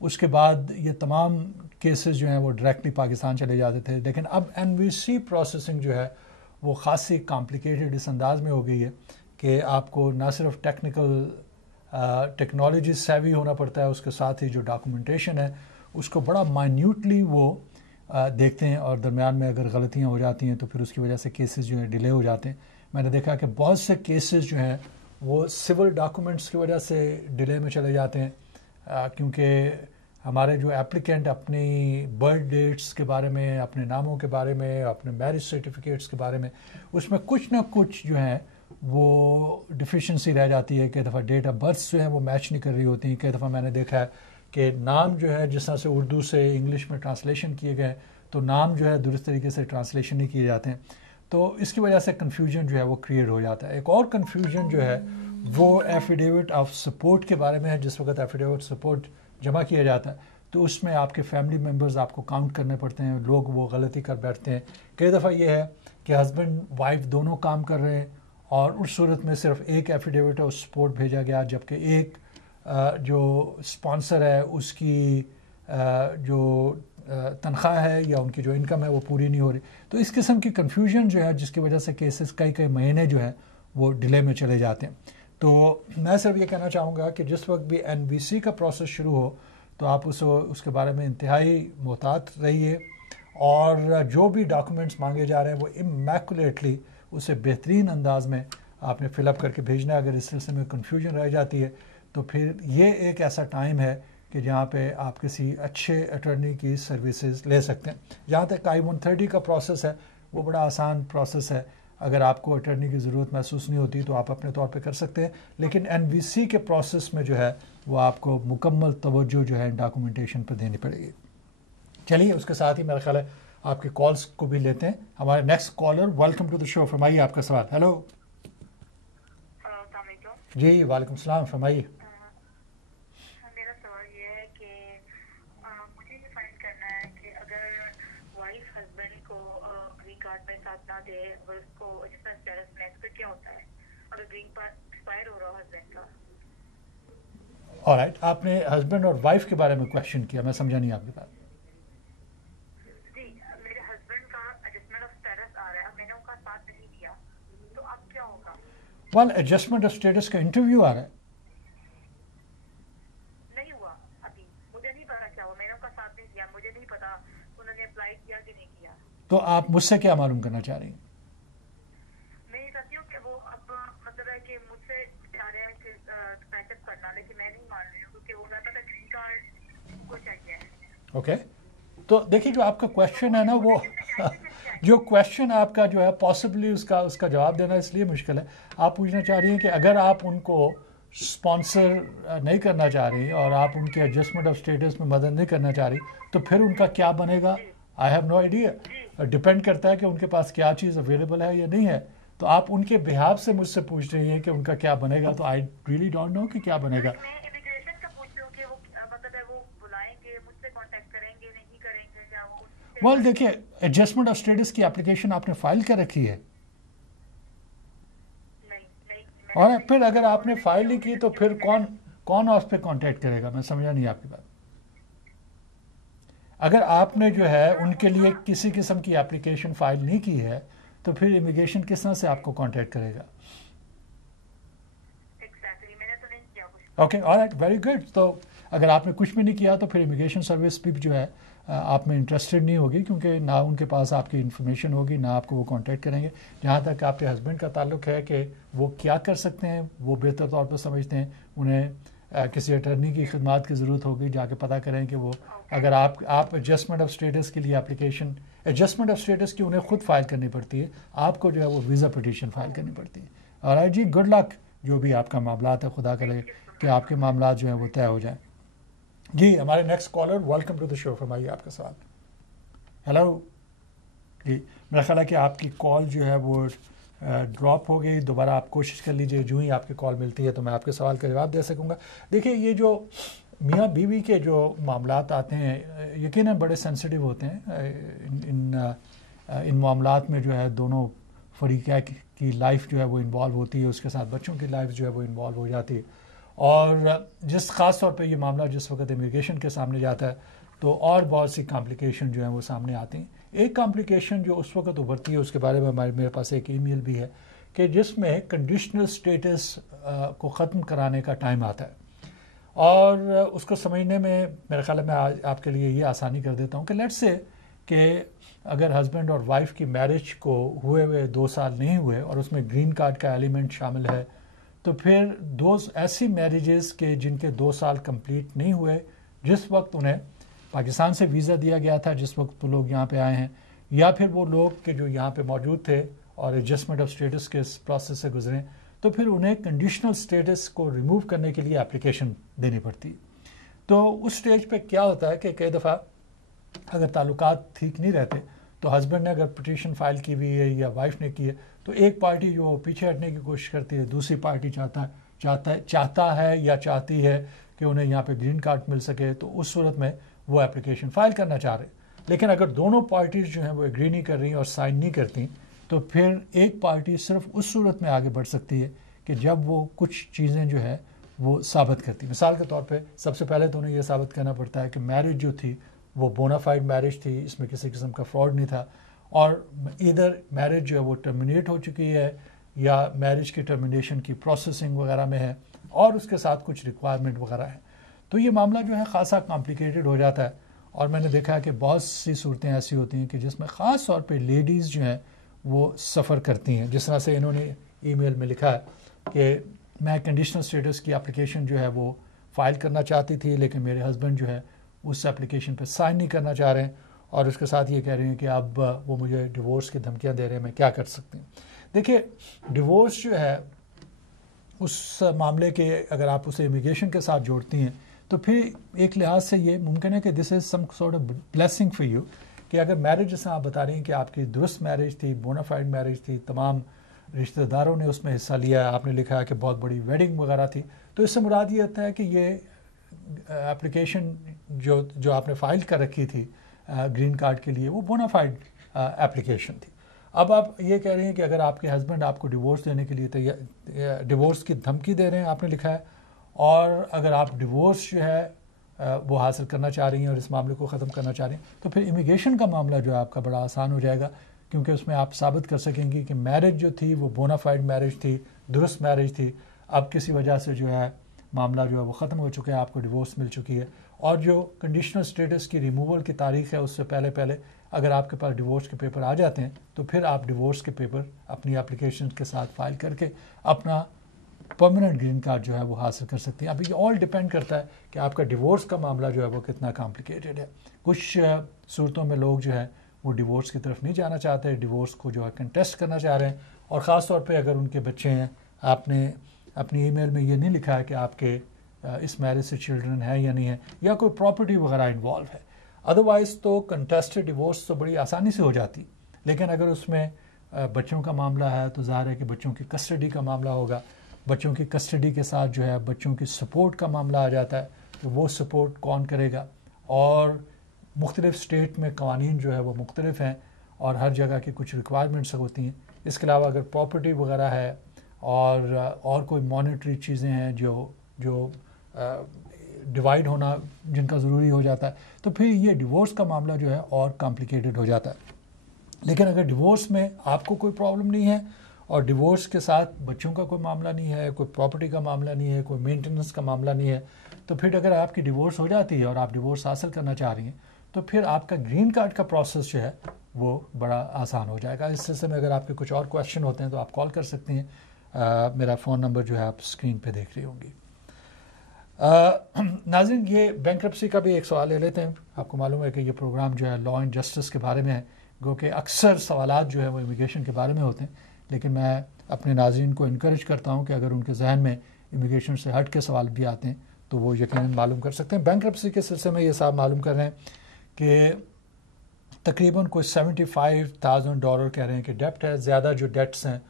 उसके बाद ये तमाम केसेस जो हैं वो डायरेक्टली पाकिस्तान चले जाते थे। लेकिन अब NVC प्रोसेसिंग जो है वो ख़ासी कॉम्प्लिकेटेड इस अंदाज़ में हो गई है कि आपको ना सिर्फ टेक्नोलॉजी सेवी होना पड़ता है, उसके साथ ही जो डॉक्यूमेंटेशन है उसको बड़ा माइन्यूटली वो देखते हैं, और दरमियान में अगर गलतियां हो जाती हैं तो फिर उसकी वजह से केसेस जो हैं डिले हो जाते हैं। मैंने देखा कि बहुत से केसेस जो हैं वो सिविल डॉक्यूमेंट्स की वजह से डिले में चले जाते हैं, क्योंकि हमारे जो एप्लीकेंट अपनी बर्थ डेट्स के बारे में, अपने नामों के बारे में, अपने मैरिज सर्टिफिकेट्स के बारे में, उसमें कुछ ना कुछ जो है वो डिफिशेंसी रह जाती है। कई दफ़ा डेट ऑफ बर्थ जो है वो मैच नहीं कर रही होती। कई दफ़ा मैंने देखा है कि नाम जो है जिस तरह से उर्दू से इंग्लिश में ट्रांसलेशन किए गए तो नाम जो है दुरुस्त तरीके से ट्रांसलेशन नहीं किए जाते हैं, तो इसकी वजह से कन्फ्यूजन जो है वो क्रिएट हो जाता है। एक और कन्फ्यूजन जो है वो एफिडेविट ऑफ सपोर्ट के बारे में है। जिस वक्त एफिडेविट सपोर्ट जमा किया जाता है तो उसमें आपके फैमिली मेम्बर्स आपको काउंट करने पड़ते हैं, लोग वो गलती कर बैठते हैं। कई दफ़ा ये है कि हस्बैंड वाइफ दोनों काम कर रहे हैं और उस सूरत में सिर्फ एक एफिडेविट ऑफ सपोर्ट भेजा गया, जबकि एक जो स्पॉन्सर है उसकी जो तनख्वाह है या उनकी जो इनकम है वो पूरी नहीं हो रही। तो इस किस्म की कन्फ्यूजन जो है जिसकी वजह से केसेस कई महीने जो है वो डिले में चले जाते हैं। तो मैं सिर्फ ये कहना चाहूँगा कि जिस वक्त भी NVC का प्रोसेस शुरू हो तो आप उसके बारे में इंतहाई मोहतात रहिए, और जो भी डॉक्यूमेंट्स मांगे जा रहे हैं वो इमैकुलेटली उसे बेहतरीन अंदाज में आपने फ़िलअप करके भेजना है। अगर इस सिलसिले में कन्फ्यूजन रह जाती है तो फिर ये एक ऐसा टाइम है कि जहाँ पे आप किसी अच्छे अटर्नी की सर्विसेज ले सकते हैं। जहाँ तक I-130 का प्रोसेस है वो बड़ा आसान प्रोसेस है। अगर आपको अटर्नी की ज़रूरत महसूस नहीं होती तो आप अपने तौर पे कर सकते हैं, लेकिन NVC के प्रोसेस में जो है वो आपको मुकम्मल तवज्जो जो है डॉक्यूमेंटेशन पर देनी पड़ेगी। चलिए, उसके साथ ही मेरा ख्याल है आपके कॉल्स को भी लेते हैं। हमारे next caller, welcome to the show, फरमाइए आपका सवाल। हेलो जी, वालेकुम सलाम, फरमाइए। मेरा सवाल ये है कि मुझे ये फाइंड करना है कि अगर वाइफ हस्बैंड को ग्रीन कार्ड में साथ ना दे और उसको जिसमें स्टेटस में फिर क्या होता है अगर ग्रीन कार्ड एक्सपायर हो रहा हो हस्बैंड का। ऑलराइट, आपने हस्बैंड और वाइफ के बारे में क्वेश्चन किया, मैं समझा नहीं आपकी बात। जी, मेरे हस्बैंड का एडजस्टमेंट ऑफ स्टेटस आ रहा है, मैंने उनका साथ नहीं दिया तो अब क्या होगा? वेल, एडजस्टमेंट ऑफ स्टेटस का इंटरव्यू आ रहा है। नहीं हुआ अभी, मुझे नहीं पता क्या हुआ, मैंने उनका साथ नहीं दिया, मुझे नहीं पता उन्होंने अप्लाई किया कि नहीं किया। तो आप मुझसे क्या मालूम करना चाह रही हैं? मैं ये चाहती हूँ कि वो अब मतलब है कि मुझसे चाह रहे हैं कि पैचअप करना, लेकिन मैं नहीं मान रही हूँ क्योंकि वो कहता था ग्रीन कार्ड को चाहिए। ओके, तो देखिए जो आपका क्वेश्चन है ना वो जो क्वेश्चन आपका जो है पॉसिबली उसका जवाब देना इसलिए मुश्किल है। आप पूछना चाह रही हैं कि अगर आप उनको स्पॉन्सर नहीं करना चाह रही और आप उनके एडजस्टमेंट ऑफ स्टेटस में मदद नहीं करना चाह रही तो फिर उनका क्या बनेगा। I have no idea, depend करता है कि उनके पास क्या चीज़ अवेलेबल है या नहीं है। तो आप उनके बिहाव से मुझसे पूछ रही हैं कि उनका क्या बनेगा, तो आई रियली डोंट नो कि क्या बनेगा। वेल देखिए, एडजस्टमेंट ऑफ स्टेटस की एप्लीकेशन आपने फाइल कर रखी है और फिर अगर आपने फाइल नहीं की तो फिर कौन उस पर कॉन्टेक्ट करेगा। मैं समझा नहीं आपकी बात। अगर आपने जो है उनके लिए किसी किस्म की एप्लीकेशन फाइल नहीं की है तो फिर इमिग्रेशन किस तरह से आपको कांटेक्ट करेगा। Okay, alright, very good. तो अगर आपने कुछ भी नहीं किया तो फिर इमिग्रेशन सर्विस भी जो है आप में इंटरेस्टेड नहीं होगी, क्योंकि ना उनके पास आपकी इन्फॉर्मेशन होगी ना आपको वो कांटेक्ट करेंगे। जहाँ तक आपके हस्बैंड का ताल्लुक है कि वो क्या कर सकते हैं वो बेहतर तौर पर समझते हैं। उन्हें किसी अटर्नी की खिदमात की ज़रूरत होगी, जाके पता करें कि वो अगर आप एडजस्टमेंट ऑफ स्टेटस के लिए एप्लीकेशन, एडजस्टमेंट ऑफ स्टेटस की उन्हें खुद फाइल करनी पड़ती है, आपको जो है वो वीज़ा पिटीशन फाइल करनी पड़ती है। ऑलराइट जी, गुड लक। जो भी आपका मामला है, खुदा करे कि आपके मामला जो है वो तय हो जाए। जी, हमारे next caller, welcome to the show, फरमाइए आपका सवाल। हेलो जी, मेरा ख्याल है कि आपकी कॉल जो है वो ड्रॉप हो गई। दोबारा आप कोशिश कर लीजिए, जो ही आपकी कॉल मिलती है तो मैं आपके सवाल का जवाब दे सकूँगा। देखिए, ये जो मियाँ बीवी के जो मामलात आते हैं यकीनन बड़े सेंसिटिव होते हैं। इन मामलात में जो है दोनों फरीक़ा की लाइफ जो है वो इन्वॉल्व होती है, उसके साथ बच्चों की लाइफ जो है वो इन्वॉल्व हो जाती है। और जिस ख़ास तौर पे ये मामला जिस वक्त इमिग्रेशन के सामने जाता है तो और बहुत सी कॉम्प्लिकेशन जो है वो सामने आती हैं। एक कॉम्प्लिकेशन जो उस वक्त उभरती है उसके बारे में मेरे पास एक ईमेल भी है कि जिसमें कंडीशनल स्टेटस को ख़त्म कराने का टाइम आता है। और उसको समझने में मेरे ख्याल में आपके लिए ये आसानी कर देता हूँ कि लेट्स से कि अगर हस्बैंड और वाइफ की मैरिज को हुए 2 साल नहीं हुए और उसमें ग्रीन कार्ड का एलिमेंट शामिल है, तो फिर दो ऐसी मैरिजेस के जिनके 2 साल कंप्लीट नहीं हुए, जिस वक्त उन्हें पाकिस्तान से वीज़ा दिया गया था, जिस वक्त वो लोग यहाँ पे आए हैं, या फिर वो लोग के जो यहाँ पे मौजूद थे और एडजस्टमेंट ऑफ स्टेटस के प्रोसेस से गुजरे, तो फिर उन्हें कंडीशनल स्टेटस को रिमूव करने के लिए एप्लीकेशन देनी पड़ती। तो उस स्टेज पे क्या होता है कि कई दफ़ा अगर ताल्लुकात ठीक नहीं रहते तो हस्बैंड ने अगर पिटीशन फाइल की हुई है या वाइफ ने की है तो एक पार्टी जो पीछे हटने की कोशिश करती है, दूसरी पार्टी चाहता है या चाहती है कि उन्हें यहाँ पे ग्रीन कार्ड मिल सके, तो उस सूरत में वो एप्लीकेशन फाइल करना चाह रहे। लेकिन अगर दोनों पार्टीज़ जो हैं वो एग्री नहीं कर रही और साइन नहीं करती तो फिर एक पार्टी सिर्फ उस सूरत में आगे बढ़ सकती है कि जब वो कुछ चीज़ें जो है वो साबित करती। मिसाल के तौर पे सबसे पहले तो उन्हें यह साबित करना पड़ता है कि मैरिज जो थी वो बोनाफाइड मैरिज थी, इसमें किसी किस्म का फ्रॉड नहीं था, और इधर मैरिज जो है वो टर्मिनेट हो चुकी है या मैरिज की टर्मिनेशन की प्रोसेसिंग वगैरह में है और उसके साथ कुछ रिक्वायरमेंट वगैरह है। तो ये मामला जो है ख़ासा कॉम्प्लिकेटेड हो जाता है। और मैंने देखा है कि बहुत सी सूरतें ऐसी होती हैं कि जिसमें ख़ास तौर पे लेडीज़ जो हैं वो सफ़र करती हैं। जिस तरह से इन्होंने ईमेल में लिखा है कि मैं कंडीशनल स्टेटस की एप्लीकेशन जो है वो फ़ाइल करना चाहती थी, लेकिन मेरे हस्बैंड जो है उस एप्लीकेशन पर साइन नहीं करना चाह रहे हैं और उसके साथ ये कह रहे हैं कि अब वो मुझे डिवोर्स की धमकियाँ दे रहे हैं, मैं क्या कर सकती हूँ। देखिए, डिवोर्स जो है उस मामले के अगर आप उसे इमिग्रेशन के साथ जोड़ती हैं तो फिर एक लिहाज से ये मुमकिन है कि this is some sort of blessing for you कि अगर मैरिज जैसा आप बता रही हैं कि आपकी दुरुस्त मैरिज थी, बोनाफाइड मैरिज थी, तमाम रिश्तेदारों ने उसमें हिस्सा लिया, आपने लिखा है कि बहुत बड़ी वेडिंग वगैरह थी, तो इससे मुराद ये होता है कि ये एप्लीकेशन जो आपने फ़ाइल कर रखी थी ग्रीन कार्ड के लिए वो बोनाफाइड एप्लीकेशन थी। अब आप ये कह रही हैं कि अगर आपके हस्बैंड आपको डिवोर्स देने के लिए डिवोर्स की धमकी दे रहे हैं, आपने लिखा है, और अगर आप डिवोर्स जो है वो हासिल करना चाह रही हैं और इस मामले को ख़त्म करना चाह रही हैं, तो फिर इमिग्रेशन का मामला जो है आपका बड़ा आसान हो जाएगा, क्योंकि उसमें आप साबित कर सकेंगी कि मैरिज जो थी वो बोनाफाइड मैरिज थी, दुरुस्त मैरिज थी। अब किसी वजह से जो है मामला जो है वो ख़त्म हो चुका है, आपको डिवोर्स मिल चुकी है, और जो कंडीशनल स्टेटस की रिमूवल की तारीख है उससे पहले अगर आपके पास डिवोर्स के पेपर आ जाते हैं तो फिर आप डिवोर्स के पेपर अपनी एप्लीकेशन के साथ फाइल करके अपना परमानेंट ग्रीन कार्ड जो है वो हासिल कर सकती हैं। अभी ये ऑल डिपेंड करता है कि आपका डिवोर्स का मामला जो है वो कितना कॉम्प्लिकेटेड है। कुछ सूरतों में लोग जो है वो डिवोर्स की तरफ नहीं जाना चाहते, डिवोर्स को जो है कंटेस्ट करना चाह रहे हैं, और ख़ास तौर पे अगर उनके बच्चे हैं, आपने अपनी ईमेल में ये नहीं लिखा है कि आपके इस मैरिज से चिल्ड्रन है या नहीं है, या कोई प्रॉपर्टी वगैरह इन्वॉल्व है। अदरवाइज़ तो कंटेस्टेड डिवोर्स तो बड़ी आसानी से हो जाती, लेकिन अगर उसमें बच्चों का मामला है तो ज़ाहिर है कि बच्चों की कस्टडी का मामला होगा। बच्चों की कस्टडी के साथ जो है बच्चों की सपोर्ट का मामला आ जाता है, तो वो सपोर्ट कौन करेगा, और मुख्तलिफ़ स्टेट में कवानीन जो है वो मुख्तलिफ हैं और हर जगह की कुछ रिक्वायरमेंट्स होती हैं। इसके अलावा अगर प्रॉपर्टी वगैरह है और कोई मॉनेटरी चीज़ें हैं जो डिवाइड होना जिनका ज़रूरी हो जाता है, तो फिर ये डिवोर्स का मामला जो है और कॉम्प्लिकेटेड हो जाता है। लेकिन अगर डिवोर्स में आपको कोई प्रॉब्लम नहीं है और डिवोर्स के साथ बच्चों का कोई मामला नहीं है, कोई प्रॉपर्टी का मामला नहीं है, कोई मेंटेनेंस का मामला नहीं है, तो फिर अगर आपकी डिवोर्स हो जाती है और आप डिवोर्स हासिल करना चाह रही हैं, तो फिर आपका ग्रीन कार्ड का प्रोसेस जो है वो बड़ा आसान हो जाएगा। इस सिलसिले में अगर आपके कुछ और क्वेश्चन होते हैं तो आप कॉल कर सकती हैं। मेरा फ़ोन नंबर जो है आप स्क्रीन पे देख रही होंगी। नाज़रीन, ये बैंक्रप्सी का भी एक सवाल ले लेते हैं। आपको मालूम है कि ये प्रोग्राम जो है लॉ एंड जस्टिस के बारे में है, गो कि अक्सर सवालात जो है वो इमिग्रेशन के बारे में होते हैं, लेकिन मैं अपने नाज़रीन को इनकरेज करता हूँ कि अगर उनके जहन में इमिग्रेशन से हट के सवाल भी आते हैं तो वो यकीनन मालूम कर सकते हैं। बैंक्रप्सी के सिलसिले में ये साहब मालूम कर रहे हैं कि तकरीबन कोई $75,000 कह रहे हैं कि डेप्ट है। ज़्यादा जो डेट्स हैं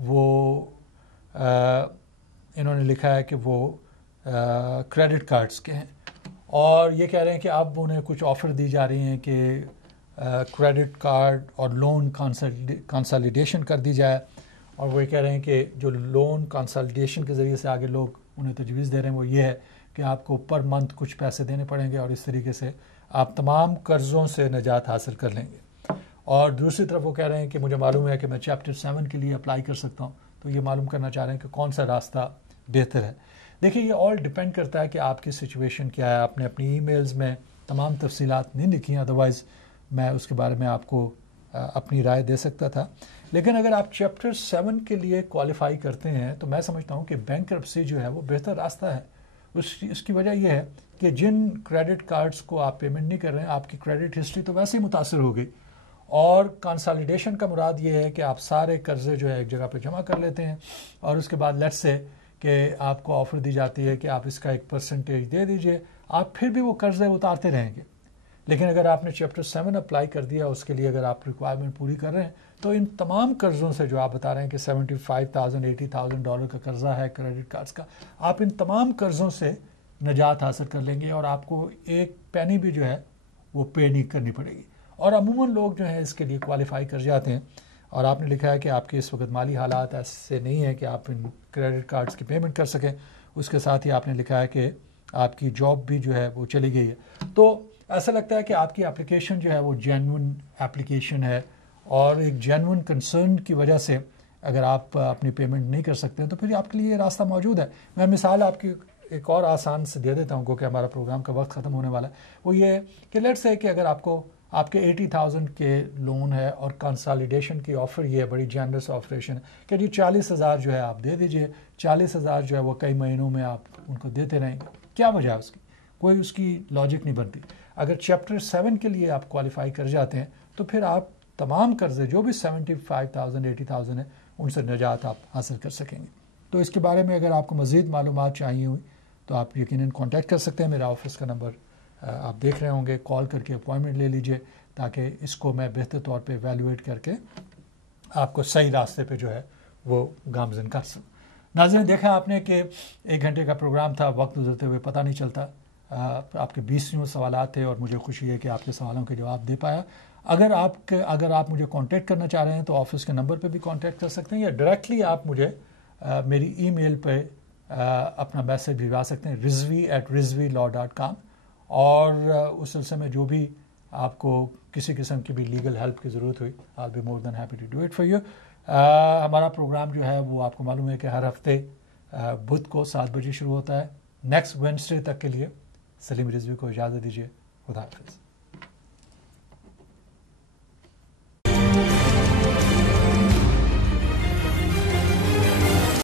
वो इन्होंने लिखा है कि वो क्रेडिट कार्ड्स के हैं, और ये कह रहे हैं कि अब उन्हें कुछ ऑफ़र दी जा रही हैं कि क्रेडिट कार्ड और लोन कंसोलिडेशन कर दी जाए, और वो ये कह रहे हैं कि जो लोन कंसोलिडेशन के ज़रिए से आगे लोग उन्हें तजवीज़ दे रहे हैं वो ये है कि आपको पर मंथ कुछ पैसे देने पड़ेंगे और इस तरीके से आप तमाम कर्ज़ों से निजात हासिल कर लेंगे। और दूसरी तरफ वो कह रहे हैं कि मुझे मालूम है कि मैं चैप्टर 7 के लिए अप्लाई कर सकता हूँ, तो ये मालूम करना चाह रहे हैं कि कौन सा रास्ता बेहतर है। देखिए, ये ऑल डिपेंड करता है कि आपकी सिचुएशन क्या है। आपने अपनी ईमेल्स में तमाम तफसीलात नहीं लिखी, अदरवाइज़ मैं उसके बारे में आपको अपनी राय दे सकता था। लेकिन अगर आप चैप्टर 7 के लिए क्वालिफाई करते हैं तो मैं समझता हूँ कि बैंक्रप्सी जो है वो बेहतर रास्ता है। उसकी वजह यह है कि जिन क्रेडिट कार्ड्स को आप पेमेंट नहीं कर रहे हैं, आपकी क्रेडिट हिस्ट्री तो वैसे ही मुतासर हो गई, और कंसोलिडेशन का मुराद ये है कि आप सारे कर्जे जो है एक जगह पे जमा कर लेते हैं, और उसके बाद लेट्स से कि आपको ऑफ़र दी जाती है कि आप इसका 1% दे दीजिए, आप फिर भी वो कर्जे उतारते रहेंगे। लेकिन अगर आपने चैप्टर 7 अप्लाई कर दिया, उसके लिए अगर आप रिक्वायरमेंट पूरी कर रहे हैं, तो इन तमाम कर्ज़ों से जो आप बता रहे हैं कि $75,000 $80,000 का कर्ज़ा है क्रेडिट कार्ड्स का, आप इन तमाम कर्ज़ों से निजात हासिल कर लेंगे और आपको एक पैनी भी जो है वो पे नहीं करनी पड़ेगी। और अमूमन लोग जो हैं इसके लिए क्वालिफाई कर जाते हैं। और आपने लिखा है कि आपके इस वक्त माली हालात ऐसे नहीं है कि आप इन क्रेडिट कार्ड्स की पेमेंट कर सकें। उसके साथ ही आपने लिखा है कि आपकी जॉब भी जो है वो चली गई है। तो ऐसा लगता है कि आपकी एप्लीकेशन जो है वो जेन्युइन एप्लीकेशन है, और एक जेन्युइन कंसर्न की वजह से अगर आप अपनी पेमेंट नहीं कर सकते हैं तो फिर आपके लिए रास्ता मौजूद है। मैं मिसाल आपकी एक और आसान से दे देता हूँ, क्योंकि हमारा प्रोग्राम का वक्त ख़त्म होने वाला है। वो ये कि लेट्स से कि अगर आपके 80,000 के लोन है और कंसोलिडेशन की ऑफ़र ये है, बड़ी जनरस ऑपरेशन है कि जी 40,000 जो है आप दे दीजिए, 40,000 जो है वो कई महीनों में आप उनको देते रहेंगे। क्या वजह है उसकी? कोई उसकी लॉजिक नहीं बनती। अगर चैप्टर 7 के लिए आप क्वालिफाई कर जाते हैं तो फिर आप तमाम कर्जे जो भी 75,000 80,000 है उनसे निजात आप हासिल कर सकेंगे। तो इसके बारे में अगर आपको मज़ीद मालूमात चाहिए हुई तो आप यकीनन कॉन्टैक्ट कर सकते हैं। मेरा ऑफिस का नंबर आप देख रहे होंगे, कॉल करके अपॉइंटमेंट ले लीजिए ताकि इसको मैं बेहतर तौर पे एवेलुएट करके आपको सही रास्ते पे जो है वो गामज़न कर सकूँ। नाज़रीन, देखा आपने कि 1 घंटे का प्रोग्राम था, वक्त गुजरते हुए पता नहीं चलता। आपके 20 सवालात थे और मुझे खुशी है कि आपके सवालों के जवाब दे पाया। अगर आप मुझे कांटेक्ट करना चाह रहे हैं तो ऑफिस के नंबर पे भी कांटेक्ट कर सकते हैं, या डायरेक्टली आप मुझे मेरी ईमेल पे अपना मैसेज भिजवा सकते हैं rizvi@rizvilaw.com। और उस सिलसिले में जो भी आपको किसी किस्म की भी लीगल हेल्प की ज़रूरत हुई, I will be more than happy to do it for you. हमारा प्रोग्राम जो है वो आपको मालूम है कि हर हफ्ते बुध को 7 बजे शुरू होता है। नेक्स्ट वेडनेसडे तक के लिए सलीम रिजवी को इजाज़त दीजिए। खुदा हाफिज़।